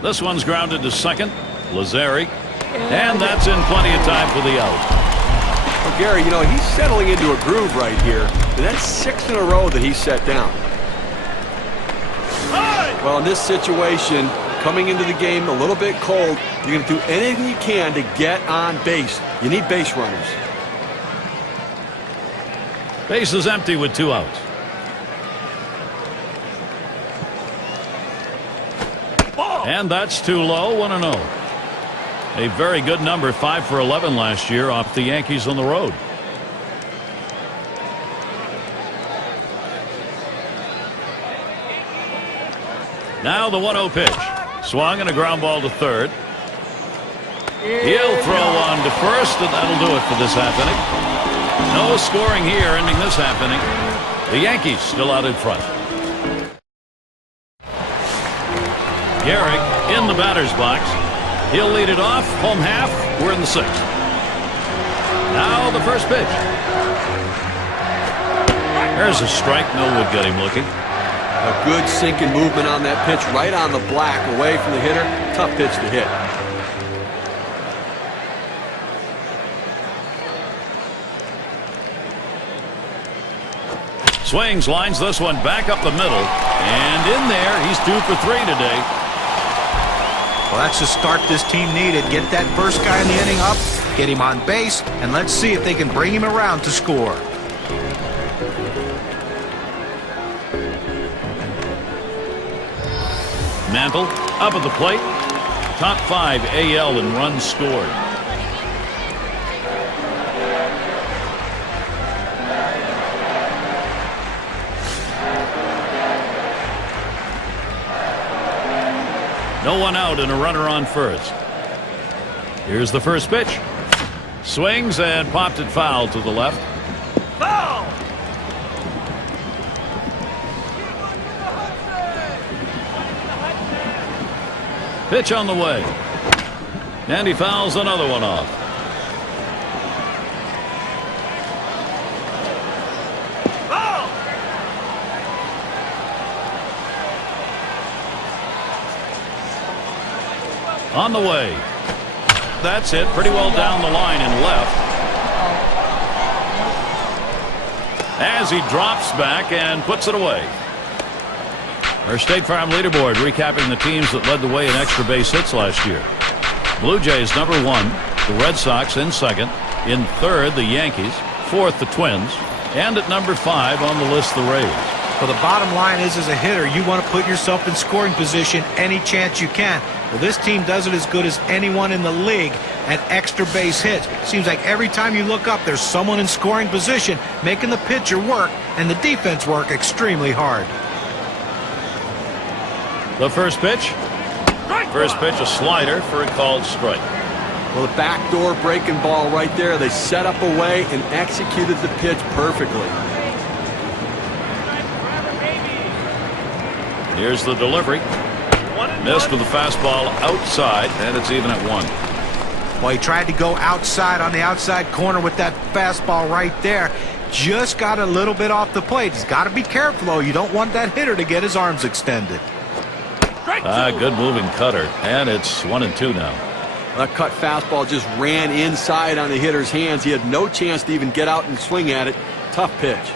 This one's grounded to second. Lazzari. And that's in plenty of time for the out. Well, Gary, you know, he's settling into a groove right here. And that's 6 in a row that he's set down. Well, in this situation, coming into the game a little bit cold, you're going to do anything you can to get on base. You need base runners. Base is empty with 2 outs. And that's too low, 1-0. A very good number, 5 for 11 last year off the Yankees on the road. Now the 1-0 pitch. Swung and a ground ball to third. He'll throw on to first, and that'll do it for this half inning. No scoring here ending this half inning. The Yankees still out in front. Gehrig in the batter's box. He'll lead it off. Home half. We're in the 6th. Now the first pitch. There's a strike. Millwood got him looking. A good sinking movement on that pitch, right on the black, away from the hitter. Tough pitch to hit. Swings, lines this one back up the middle. And in there, he's 2 for 3 today. Well, that's the start this team needed. Get that first guy in the inning up, get him on base, and let's see if they can bring him around to score. Mantle up at the plate. Top 5 AL in runs scored. No one out and a runner on first. Here's the first pitch. Swings and popped it foul to the left. Foul! Pitch on the way. And he fouls another one off. Foul! On the way. That's it. Pretty well down the line and left. as he drops back and puts it away. Our State Farm leaderboard recapping the teams that led the way in extra base hits last year. Blue Jays #1, the Red Sox in second, in third the Yankees, fourth the Twins, and at number 5 on the list the Rays. Well, the bottom line is, as a hitter, you want to put yourself in scoring position any chance you can. Well, this team does it as good as anyone in the league at extra base hits. Seems like every time you look up, there's someone in scoring position making the pitcher work and the defense work extremely hard. The first pitch. First pitch, a slider for a called strike. Well, the backdoor breaking ball right there. They set up a way and executed the pitch perfectly. Here's the delivery. Missed with the fastball outside, and it's even at 1. Well, he tried to go outside on the outside corner with that fastball right there. Just got a little bit off the plate. He's got to be careful, though. You don't want that hitter to get his arms extended. Good moving cutter, and it's 1-2 now. That cut fastball just ran inside on the hitter's hands. He had no chance to even get out and swing at it. Tough pitch.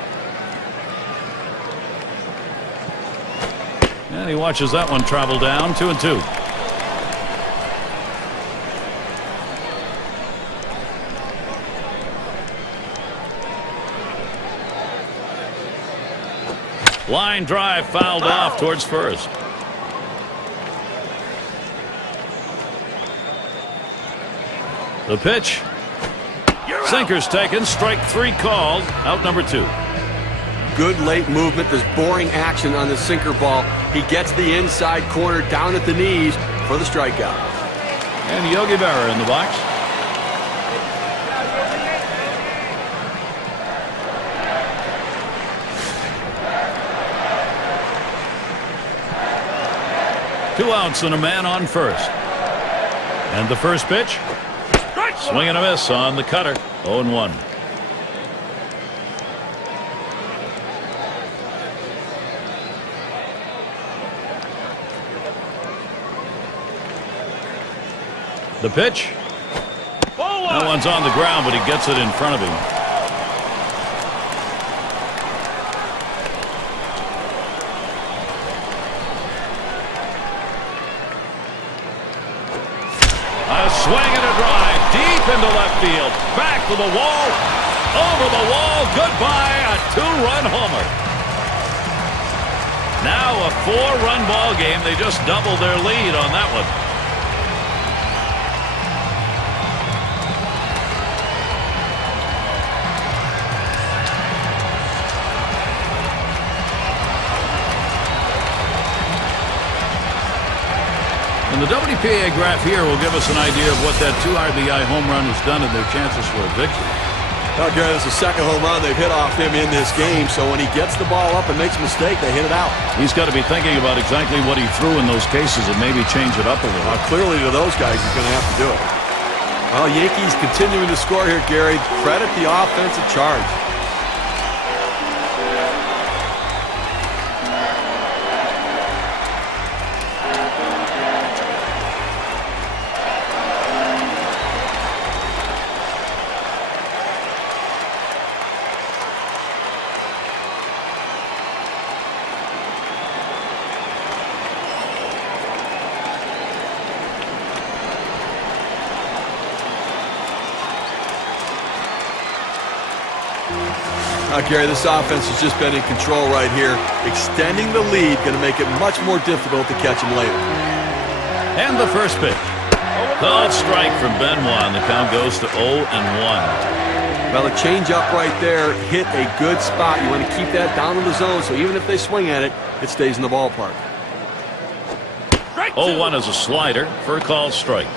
And he watches that one travel down. 2-2. Line drive fouled off towards first. The pitch. Sinker's taken. Strike 3 called. Out number 2. Good late movement. There's boring action on the sinker ball. He gets the inside corner down at the knees for the strikeout. And Yogi Berra in the box. Two outs and a man on first. And the first pitch. Swing and a miss on the cutter. 0-1. The pitch. That one's on the ground, but he gets it in front of him. A swing and a drive deep into left field. Back to the wall. Over the wall. Goodbye. A 2-run homer. Now a 4-run ball game. They just doubled their lead on that one. And the WPA graph here will give us an idea of what that 2 RBI home run has done and their chances for a victory. Well, Gary, it's the second home run they've hit off him in this game, so when he gets the ball up and makes a mistake, they hit it out. He's got to be thinking about exactly what he threw in those cases and maybe change it up a little. Clearly to those guys, he's going to have to do it. Well, Yankees continuing to score here, Gary. Credit the offensive charge. Gary, this offense has just been in control right here. Extending the lead, going to make it much more difficult to catch him later. And the first pitch. Called strike from Benoit, and the count goes to 0-1. Well, a changeup right there hit a good spot. You want to keep that down in the zone, so even if they swing at it, it stays in the ballpark. 0-1 is a slider for a called strike.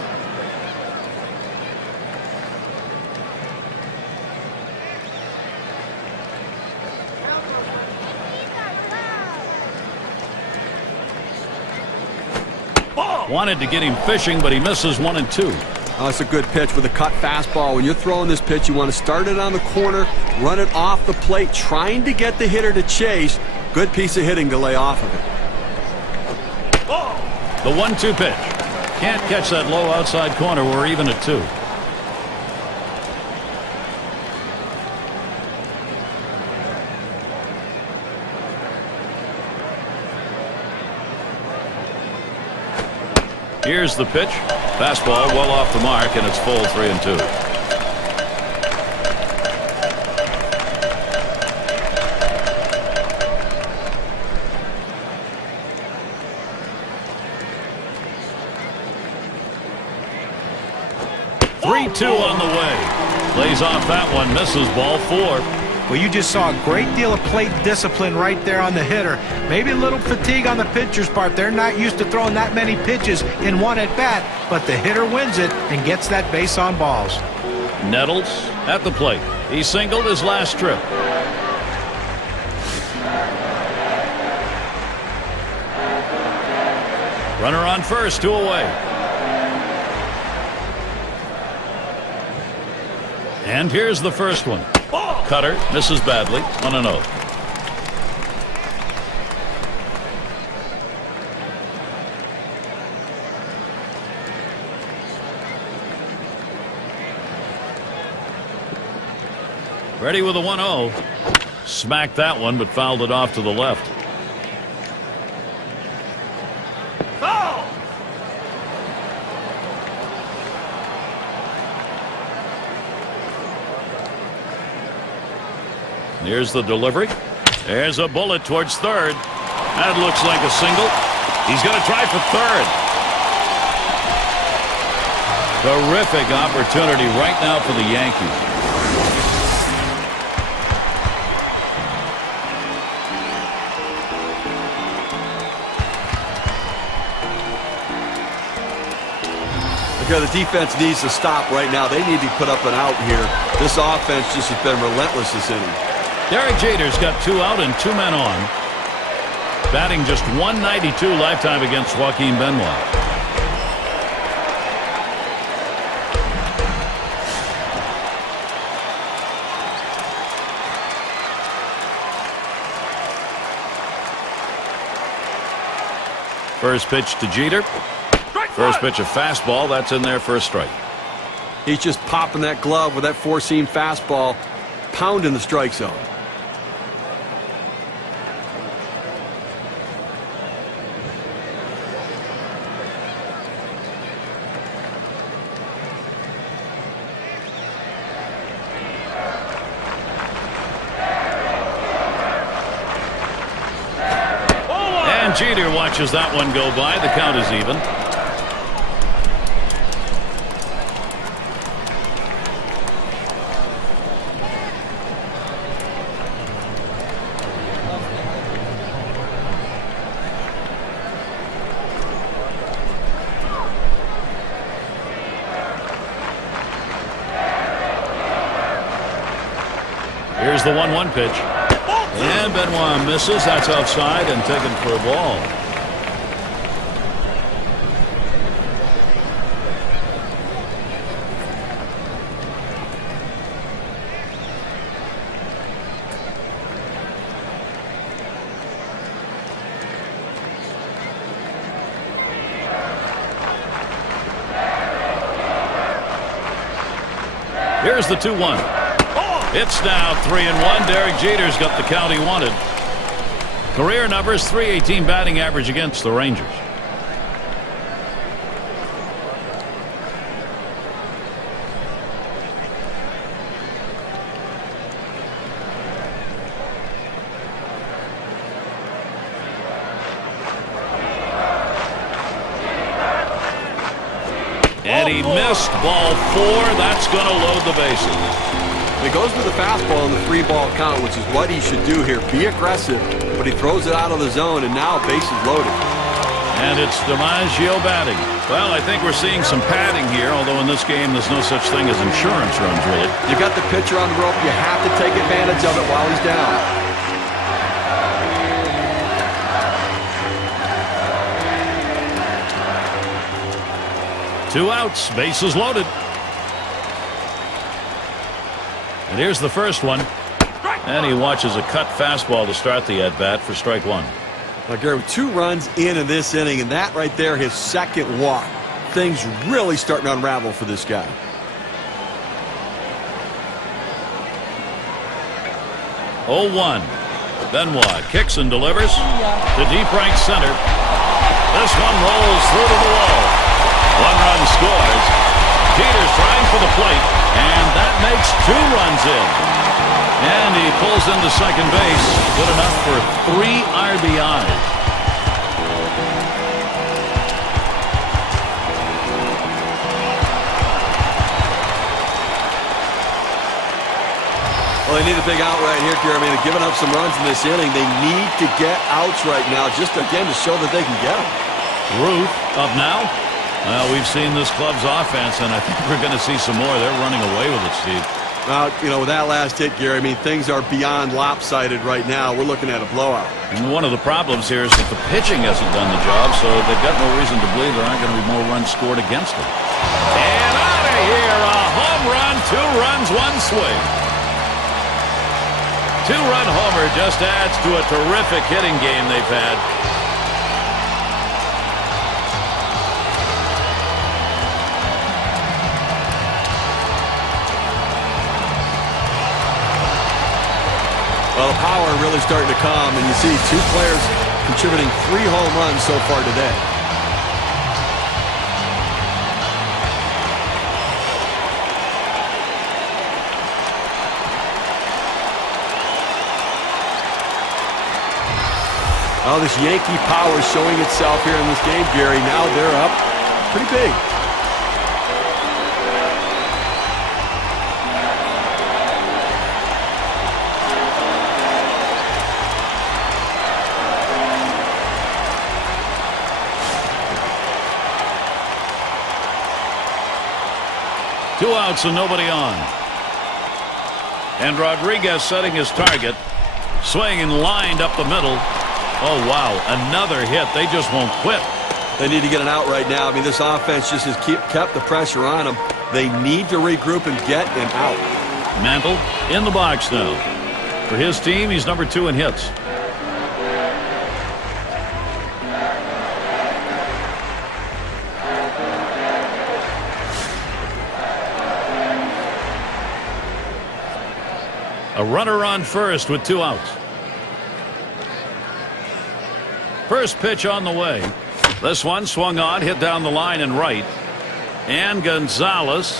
Wanted to get him fishing, but he misses 1 and 2. Oh, that's a good pitch with a cut fastball. When you're throwing this pitch, you want to start it on the corner, run it off the plate, trying to get the hitter to chase. Good piece of hitting to lay off of it. The 1-2 pitch. Can't catch that low outside corner. We're even at 2. Here's the pitch. Fastball well off the mark, and it's full 3-2. Two on the way. Lays off that one. Misses ball 4. Well, you just saw a great deal of plate discipline right there on the hitter. Maybe a little fatigue on the pitcher's part. They're not used to throwing that many pitches in one at bat, but the hitter wins it and gets that base on balls. Nettles at the plate. He singled his last trip. Runner on first, 2 away. And here's the first one. Cutter misses badly. 1-0. Ready with a 1-0. Smacked that one, but fouled it off to the left. Foul! Here's the delivery. There's a bullet towards third. That looks like a single. He's going to try for third. Terrific opportunity right now for the Yankees. Okay, the defense needs to stop right now. They need to put up an out here. This offense just has been relentless this inning. Derek Jeter's got 2 out and 2 men on. Batting just .192 lifetime against Joaquin Benoit. First pitch to Jeter. First pitch a fastball. That's in there for a strike. He's just popping that glove with that four-seam fastball, pounding the strike zone. And Jeter watches that one go by. The count is even. Here's the 1-1 pitch. And Benoit misses. That's outside and taken for a ball. Here's the 2-1. It's now 3-1. Derek Jeter's got the count he wanted. Career numbers .318 batting average against the Rangers. And he missed ball 4. That's going to load the bases. He goes with the fastball in the 3-ball count, which is what he should do here. Be aggressive, but he throws it out of the zone, and now base is loaded. And it's DiMaggio batting. Well, I think we're seeing some padding here, although in this game there's no such thing as insurance runs, really. You got the pitcher on the rope. You have to take advantage of it while he's down. 2 outs, bases loaded. And here's the first one. And he watches a cut fastball to start the at-bat for strike 1. Now, Gary, with 2 runs in this inning, and that right there, his second walk. Things really starting to unravel for this guy. Oh, 1. Benoit kicks and delivers to deep right center. This one rolls through to the wall. One run scores. Jeter's trying for the plate, and that makes 2 runs in. And he pulls into second base. Good enough for 3 RBIs. Well, they need a big out right here, Jeremy. They're giving up some runs in this inning. They need to get outs right now, just again to show that they can get them. Ruth up now. Well, we've seen this club's offense, and I think we're going to see some more. They're running away with it, Steve. With that last hit, Gary, I mean, things are beyond lopsided right now. We're looking at a blowout. And one of the problems here is that the pitching hasn't done the job, so they've got no reason to believe there aren't going to be more runs scored against them. And out of here, a home run, 2 runs, 1 swing. 2-run homer just adds to a terrific hitting game they've had. Well, the power really starting to come, and you see 2 players contributing 3 home runs so far today. Well, this Yankee power is showing itself here in this game, Gary. Now they're up pretty big. Two outs and nobody on. And Rodriguez setting his target. Swing and lined up the middle. Oh, wow. Another hit. They just won't quit. They need to get an out right now. I mean, this offense just has kept the pressure on them. They need to regroup and get an out. Mantle in the box now. For his team, he's number 2 in hits. A runner on first with 2 outs. First pitch on the way. This one swung on, hit down the line and right. And Gonzalez.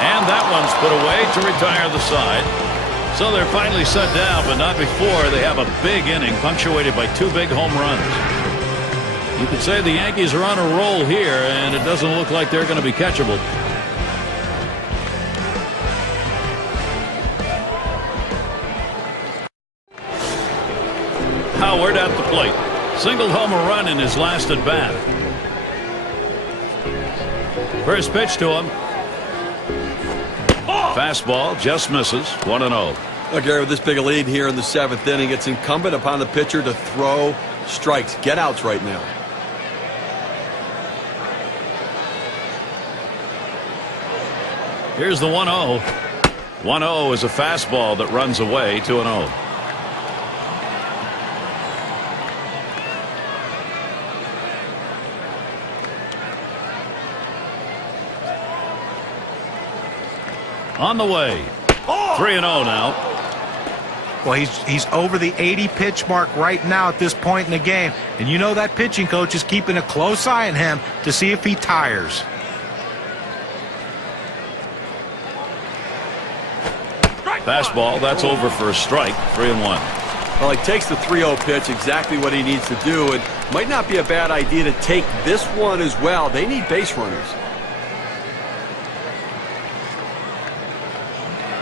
And that one's put away to retire the side. So they're finally set down, but not before they have a big inning punctuated by 2 big home runs. You could say the Yankees are on a roll here, and it doesn't look like they're going to be catchable. Howard at the plate. Single homer run in his last at bat. First pitch to him. Fastball just misses. 1-0. Look, Gary, with this big a lead here in the 7th inning, it's incumbent upon the pitcher to throw strikes. Get outs right now. Here's the 1-0. 1-0 is a fastball that runs away. 2-0. On the way. 3-0 now. Well, he's over the 80 pitch mark right now at this point in the game. And you know that pitching coach is keeping a close eye on him to see if he tires. Fastball, that's over for a strike. 3-1. Well, he takes the 3-0 pitch, exactly what he needs to do. And might not be a bad idea to take this one as well. They need base runners.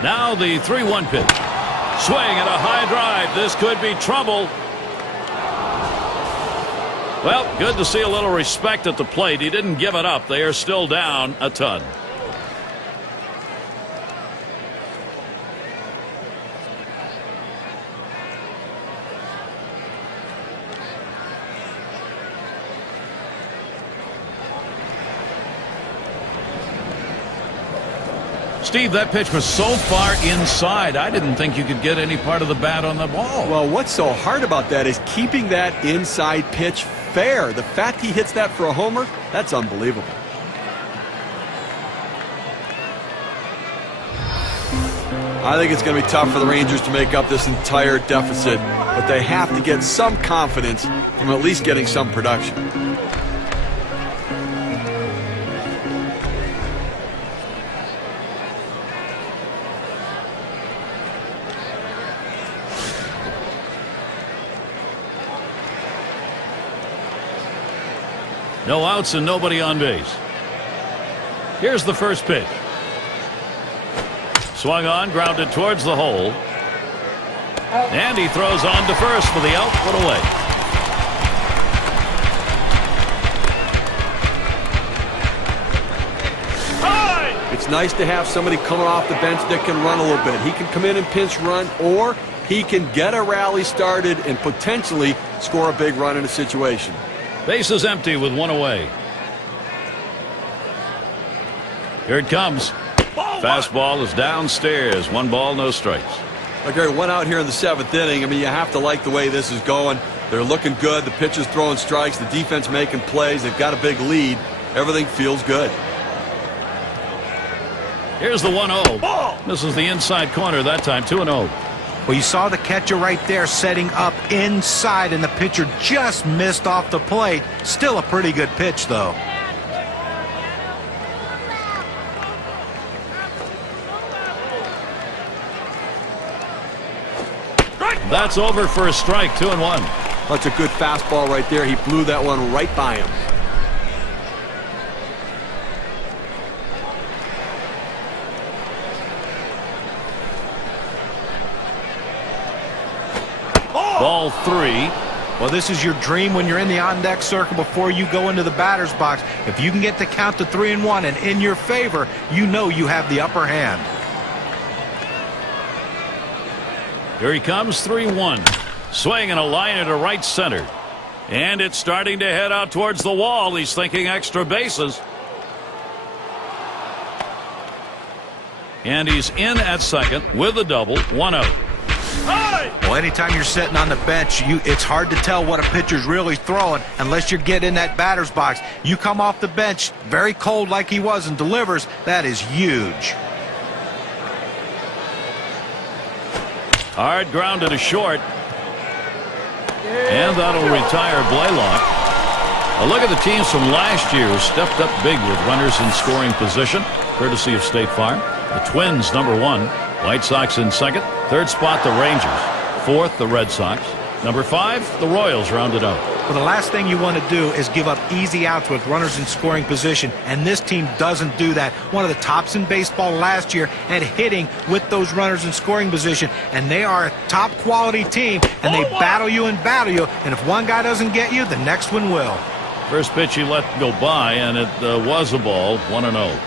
Now the 3-1 pitch. Swing and a high drive. This could be trouble. Well, good to see a little respect at the plate. He didn't give it up. They are still down a ton. Steve, that pitch was so far inside, I didn't think you could get any part of the bat on the ball. Well, what's so hard about that is keeping that inside pitch fair. The fact he hits that for a homer, that's unbelievable. I think it's going to be tough for the Rangers to make up this entire deficit, but they have to get some confidence from at least getting some production. No outs and nobody on base. Here's the first pitch. Swung on, grounded towards the hole. And he throws on to first for the out. Put away. It's nice to have somebody coming off the bench that can run a little bit. He can come in and pinch run, or he can get a rally started and potentially score a big run in a situation. Base is empty with one away. Here it comes. Fastball is downstairs. 1 ball, no strikes. Okay, 1 out here in the 7th inning. I mean, you have to like the way this is going. They're looking good. The pitcher's throwing strikes. The defense making plays. They've got a big lead. Everything feels good. Here's the 1-0. This is the inside corner that time. 2-0. Well, you saw the catcher right there setting up inside, and the pitcher just missed off the plate. Still a pretty good pitch, though. That's over for a strike. 2-1. That's a good fastball right there. He blew that one right by him. Ball 3. Well, this is your dream when you're in the on-deck circle before you go into the batter's box. If you can get the count to 3-1 and in your favor, you know you have the upper hand. Here he comes. 3-1. Swing and a liner to right center. And it's starting to head out towards the wall. He's thinking extra bases. And he's in at second with a double. 1 out. Well, anytime you're sitting on the bench, it's hard to tell what a pitcher's really throwing unless you get in that batter's box. You come off the bench very cold like he was and delivers. That is huge. Hard ground to short. And that'll retire Blaylock. A look at the teams from last year who stepped up big with runners in scoring position, courtesy of State Farm. The Twins, number 1. White Sox in second. Third spot, the Rangers. Fourth, the Red Sox. Number 5, the Royals rounded out. Well, the last thing you want to do is give up easy outs with runners in scoring position, and this team doesn't do that. One of the tops in baseball last year at hitting with those runners in scoring position, and they are a top quality team, and they battle you, and if one guy doesn't get you, the next one will. First pitch he let go by, and it was a ball. 1-0.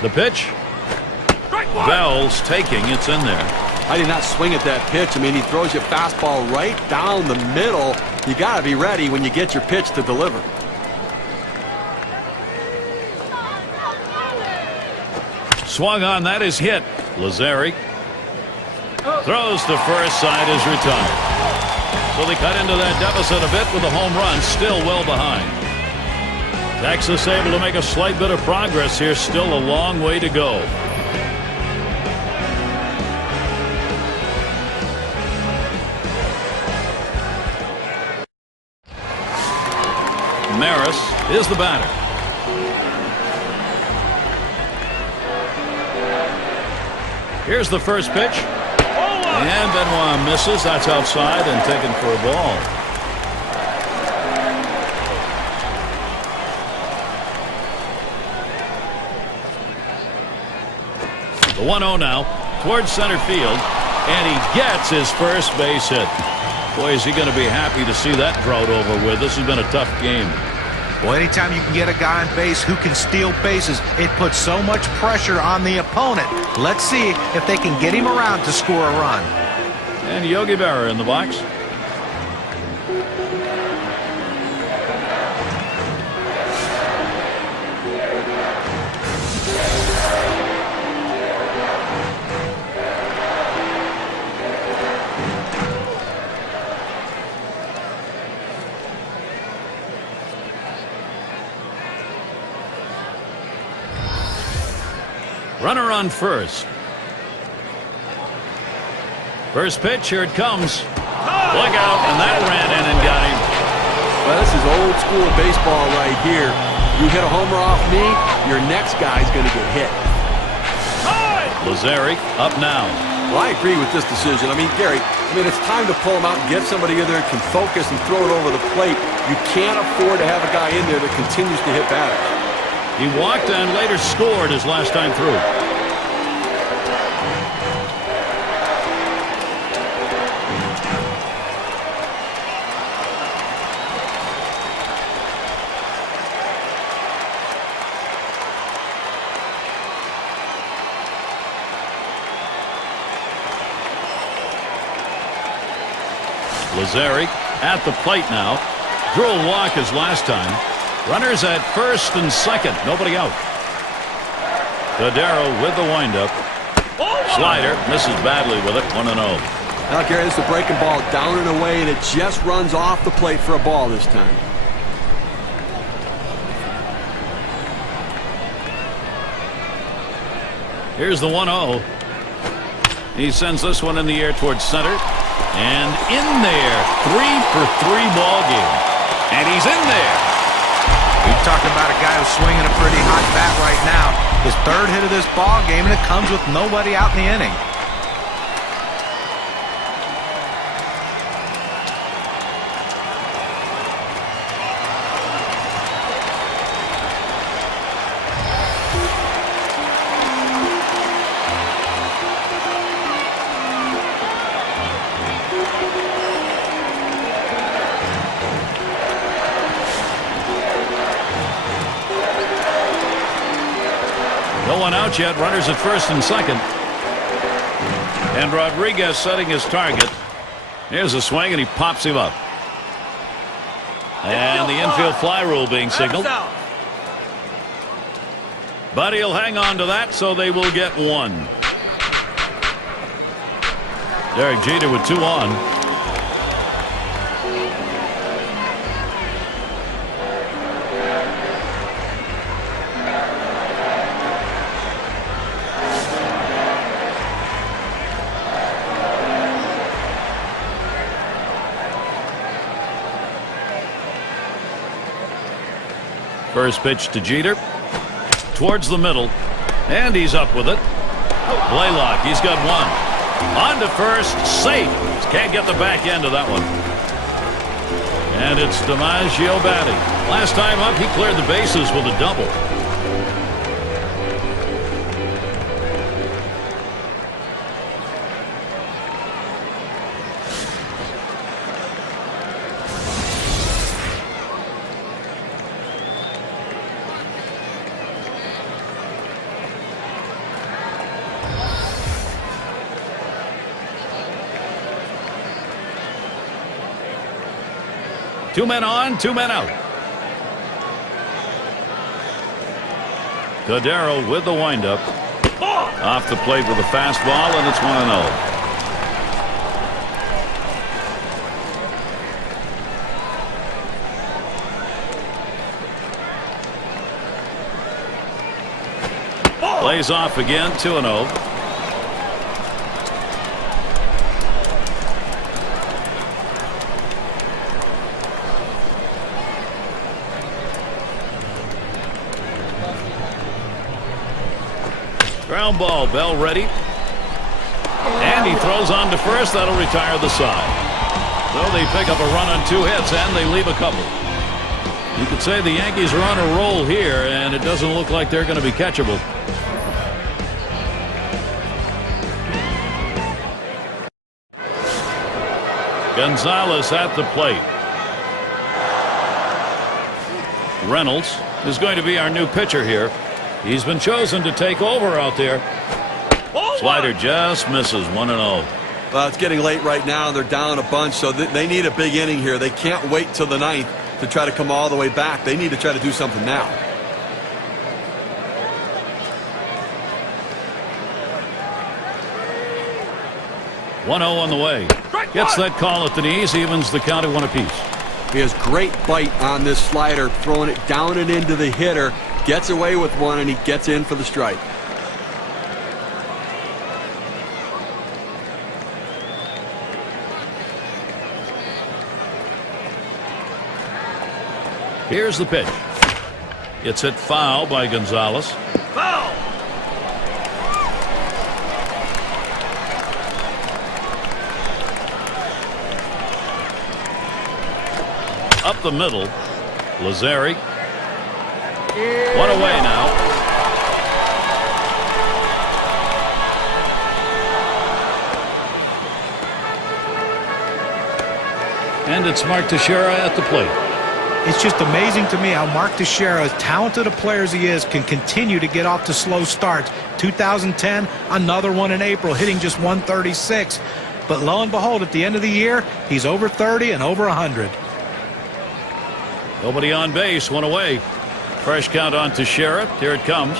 The pitch. Bell's taking. It's in there. I did not swing at that pitch. I mean, he throws you a fastball right down the middle. You got to be ready when you get your pitch to deliver. Swung on. That is hit. Lazari throws to first. Side is retired. So they cut into that deficit a bit with a home run. Still well behind. Texas able to make a slight bit of progress here. Still a long way to go. Maris is the batter. Here's the first pitch. And Benoit misses. That's outside and taken for a ball. The 1-0 now towards center field. And he gets his first base hit. Boy, is he going to be happy to see that drought over with. This has been a tough game. Well, anytime you can get a guy on base who can steal bases, it puts so much pressure on the opponent. Let's see if they can get him around to score a run. And Yogi Berra in the box. Runner on first. First pitch, here it comes. Look out, and that ran in and got him. Well, this is old school baseball right here. You hit a homer off me, your next guy's going to get hit. Lazari up now. Well, I agree with this decision. I mean, Gary, it's time to pull him out and get somebody in there that can focus and throw it over the plate. You can't afford to have a guy in there that continues to hit batters. He walked and later scored his last time through. Lazaric at the plate now. Drew a walk his last time. Runners at first and second. Nobody out. Cordero with the windup. Slider misses badly with it. 1-0. Now, Gary, this is a breaking ball down and away, and it just runs off the plate for a ball this time. Here's the 1-0. He sends this one in the air towards center. And in there. 3-for-3 ball game. And he's in there. You're talking about a guy who's swinging a pretty hot bat right now. His third hit of this ball game, and it comes with nobody out in the inning. No one out yet. Runners at first and second. And Rodriguez setting his target. Here's a swing, and he pops him up. And the infield fly rule being signaled. But he'll hang on to that, so they will get one. Derek Jeter with 2 on. First pitch to Jeter. Towards the middle. And he's up with it. Blaylock, he's got one. On to first. Safe. Can't get the back end of that one. And it's DiMaggio batting. Last time up, he cleared the bases with a double. Two men on, 2 men out. Cordero with the windup. Off the plate with a fastball, and it's 1-0. Plays off again, 2-0. Ground ball, Bell ready. And he throws on to first. That'll retire the side. So they pick up a run on 2 hits, and they leave a couple. You could say the Yankees are on a roll here, and it doesn't look like they're going to be catchable. Gonzalez at the plate. Reynolds is going to be our new pitcher here. He's been chosen to take over out there. Slider just misses. 1-0. Well, it's getting late right now. They're down a bunch, so they need a big inning here. They can't wait till the 9th to try to come all the way back. They need to try to do something now. On the way. Gets that call at the knees. Evens the count at 1 apiece. He has great bite on this slider, throwing it down and into the hitter. Gets away with one, and he gets in for the strike. Here's the pitch. It's hit foul by Gonzalez. Foul. up the middle. Lazari. One away now. And it's Mark Teixeira at the plate. It's just amazing to me how Mark Teixeira, as talented a player as he is, can continue to get off to slow starts. 2010, another one in April, hitting just 136. But lo and behold, at the end of the year, he's over 30 and over 100. Nobody on base, one away. Fresh count on Teixeira. Here it comes.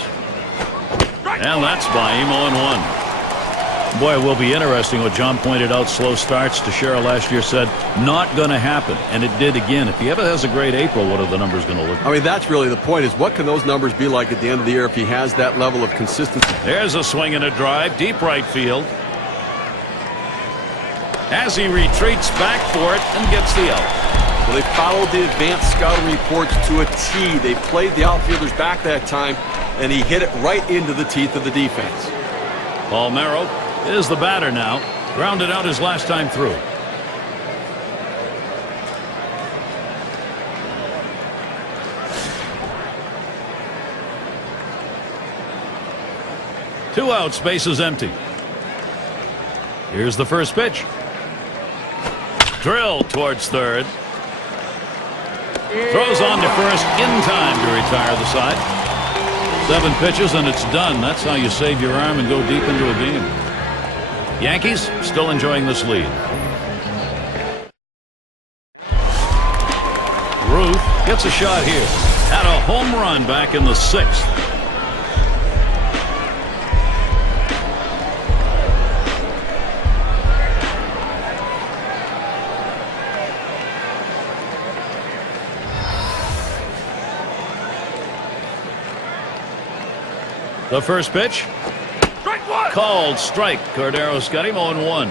And that's by him, 0-1. Boy, it will be interesting what John pointed out. Slow starts. Teixeira last year said not going to happen, and it did again. If he ever has a great April, what are the numbers going to look like? I mean, that's really the point, is what can those numbers be like at the end of the year if he has that level of consistency? There's a swing and a drive, deep right field. As he retreats back for it and gets the out. Well, they followed the advanced scouting reports to a T. They played the outfielders back that time, and he hit it right into the teeth of the defense. Palmeiro is the batter now. Grounded out his last time through. Two outs, bases empty. Here's the first pitch. Drilled towards third. Throws on to first in time to retire the side. 7 pitches and it's done. That's how you save your arm and go deep into a game. Yankees still enjoying this lead. Ruth gets a shot here. Had a home run back in the 6th. The first pitch. Strike one. Called strike. Cordero's got him 0-1.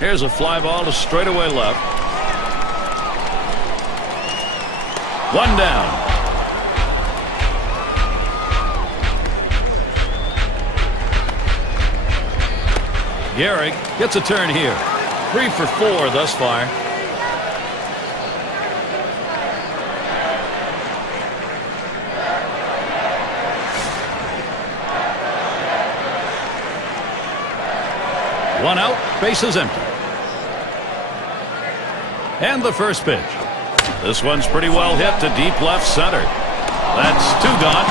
Here's a fly ball to straightaway left. One down. Gehrig gets a turn here. 3 for 4 thus far. One out, bases empty. And the first pitch. This one's pretty well hit to deep left center. That's 2 gone.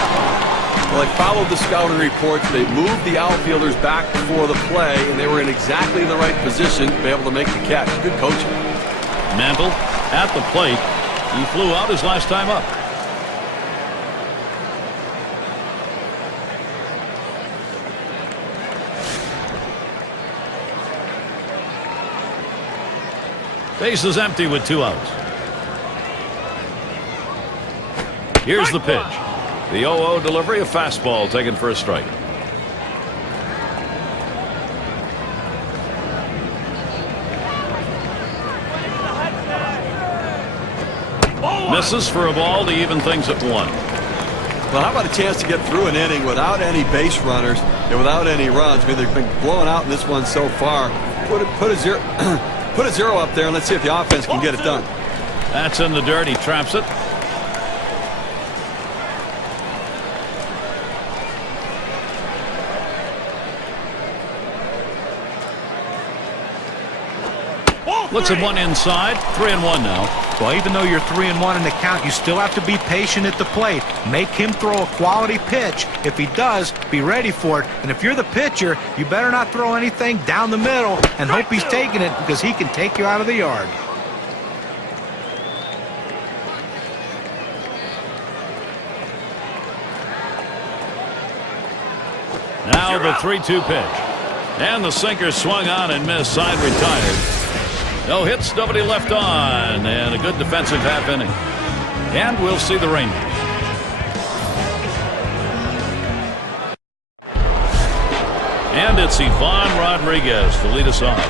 Well, they followed the scouting reports. They moved the outfielders back before the play, and they were in exactly the right position to be able to make the catch. Good coaching. Mantle at the plate. He flew out his last time up. Base is empty with 2 outs. Here's the pitch. The 0-0 delivery, a fastball taken for a strike. Misses for a ball to even things at 1. Well, how about a chance to get through an inning without any base runners and without any runs? I mean, they've been blowing out in this one so far. Put a zero, put a 0 up there, and let's see if the offense can get it done. That's in the dirt. He traps it. Looks at one inside. 3-1 now. Well, even though you're 3-1 in the count, you still have to be patient at the plate. Make him throw a quality pitch. If he does, be ready for it. And if you're the pitcher, you better not throw anything down the middle and hope he's taking it, because he can take you out of the yard. Now the 3-2 pitch. And the sinker swung on and missed. Side retired. No hits, nobody left on, and a good defensive half inning. And we'll see the Rangers. And it's Ivan Rodriguez to lead us off.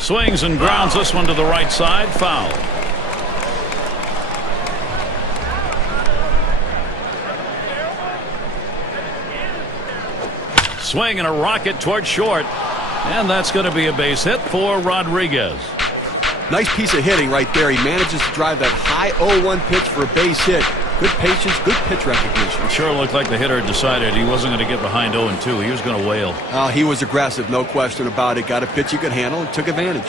Swings and grounds this one to the right side. Foul. swing and a rocket toward short. And that's going to be a base hit for Rodriguez. Nice piece of hitting right there. He manages to drive that high 0-1 pitch for a base hit. Good patience, good pitch recognition. It sure looked like the hitter decided he wasn't going to get behind 0-2. He was going to wail. He was aggressive, no question about it. Got a pitch he could handle and took advantage.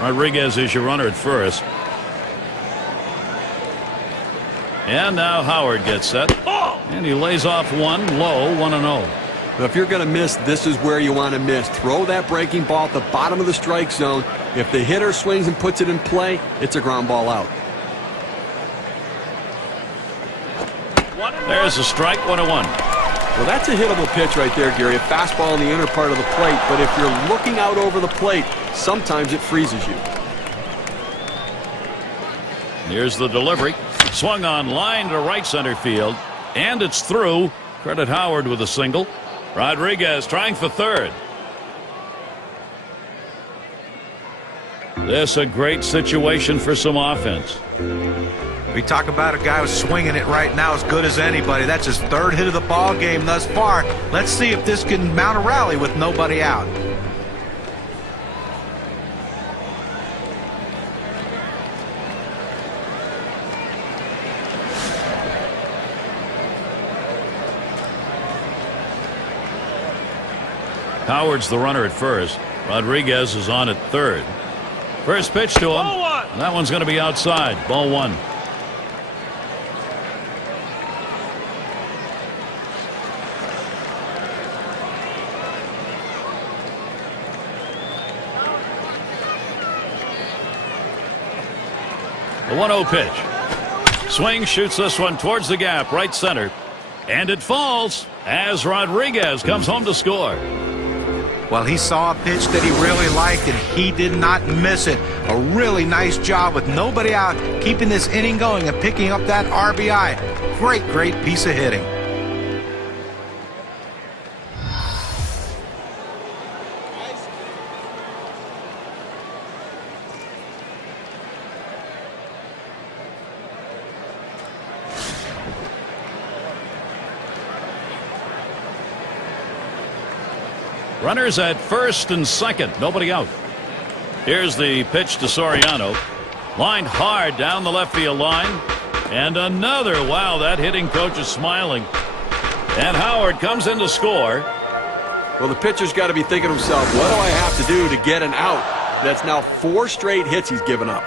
Rodriguez is your runner at first. And now Howard gets set. And he lays off one low, 1-0. Now, if you're going to miss, this is where you want to miss. Throw that breaking ball at the bottom of the strike zone. If the hitter swings and puts it in play, it's a ground ball out. There's a strike, 1-1. Well, that's a hittable pitch right there, Gary. A fastball in the inner part of the plate. But if you're looking out over the plate, sometimes it freezes you. Here's the delivery. Swung on line to right center field. And it's through. Credit Howard with a single. Rodriguez trying for third. This a great situation for some offense. We talk about a guy who's swinging it right now as good as anybody. That's his third hit of the ball game thus far. Let's see if this can mount a rally with nobody out. Howard's the runner at first. Rodriguez is on at third. First pitch to him. That one's going to be outside. Ball one. The 1-0 pitch. Swing, shoots this one towards the gap, right center. And it falls as Rodriguez comes home to score. Well, he saw a pitch that he really liked, and he did not miss it. A really nice job with nobody out, keeping this inning going and picking up that RBI. Great, great piece of hitting. Runners at first and second. Nobody out. Here's the pitch to Soriano. Lined hard down the left field line. And another. Wow, that hitting coach is smiling. And Howard comes in to score. Well, the pitcher's got to be thinking to himself, what do I have to do to get an out? That's now 4 straight hits he's given up.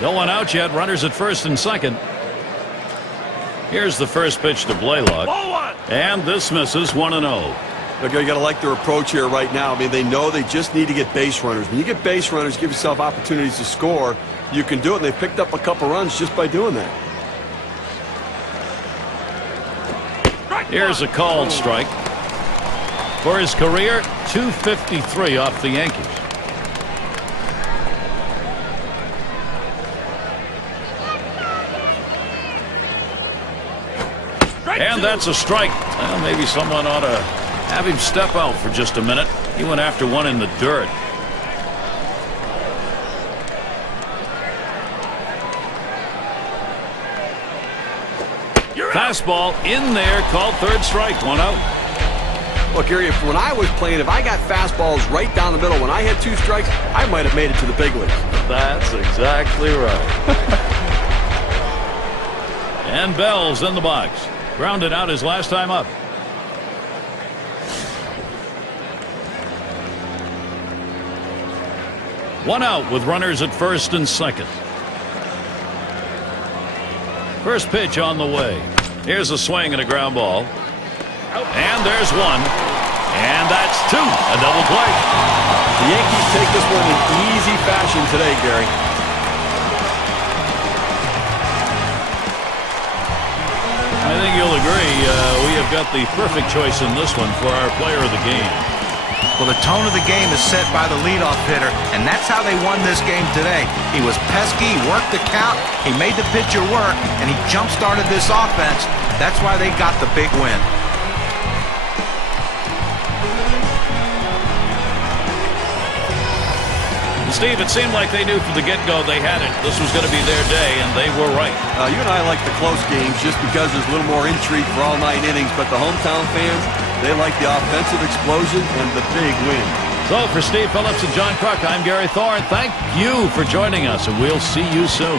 No one out yet. Runners at first and second. Here's the first pitch to Blaylock. And this misses 1-0. Okay, you got to like their approach here right now. I mean, they know they just need to get base runners. When you get base runners, give yourself opportunities to score. You can do it, and they picked up a couple runs just by doing that. Here's a called strike. For his career, .253 off the Yankees. And that's a strike. Well, maybe someone ought to have him step out for just a minute. He went after one in the dirt. Fastball in there, called third strike, 1 out. Look, Gary, when I was playing, if I got fastballs right down the middle, when I had 2 strikes, I might have made it to the big leagues. That's exactly right. And Bell's in the box. Grounded out his last time up. One out with runners at first and second. First pitch on the way. Here's a swing and a ground ball. And there's one. And that's 2. A double play. The Yankees take this one in easy fashion today, Gary. I think you'll agree we have got the perfect choice in this one for our player of the game. Well, the tone of the game is set by the leadoff hitter, and that's how they won this game today. He was pesky, worked the count, he made the pitcher work, and he jump-started this offense. That's why they got the big win. Steve, it seemed like they knew from the get-go they had it. This was going to be their day, and they were right. You and I like the close games just because there's a little more intrigue for all 9 innings, but the hometown fans, they like the offensive explosion and the big win. So for Steve Phillips and John Kruk, I'm Gary Thorne. Thank you for joining us, and we'll see you soon.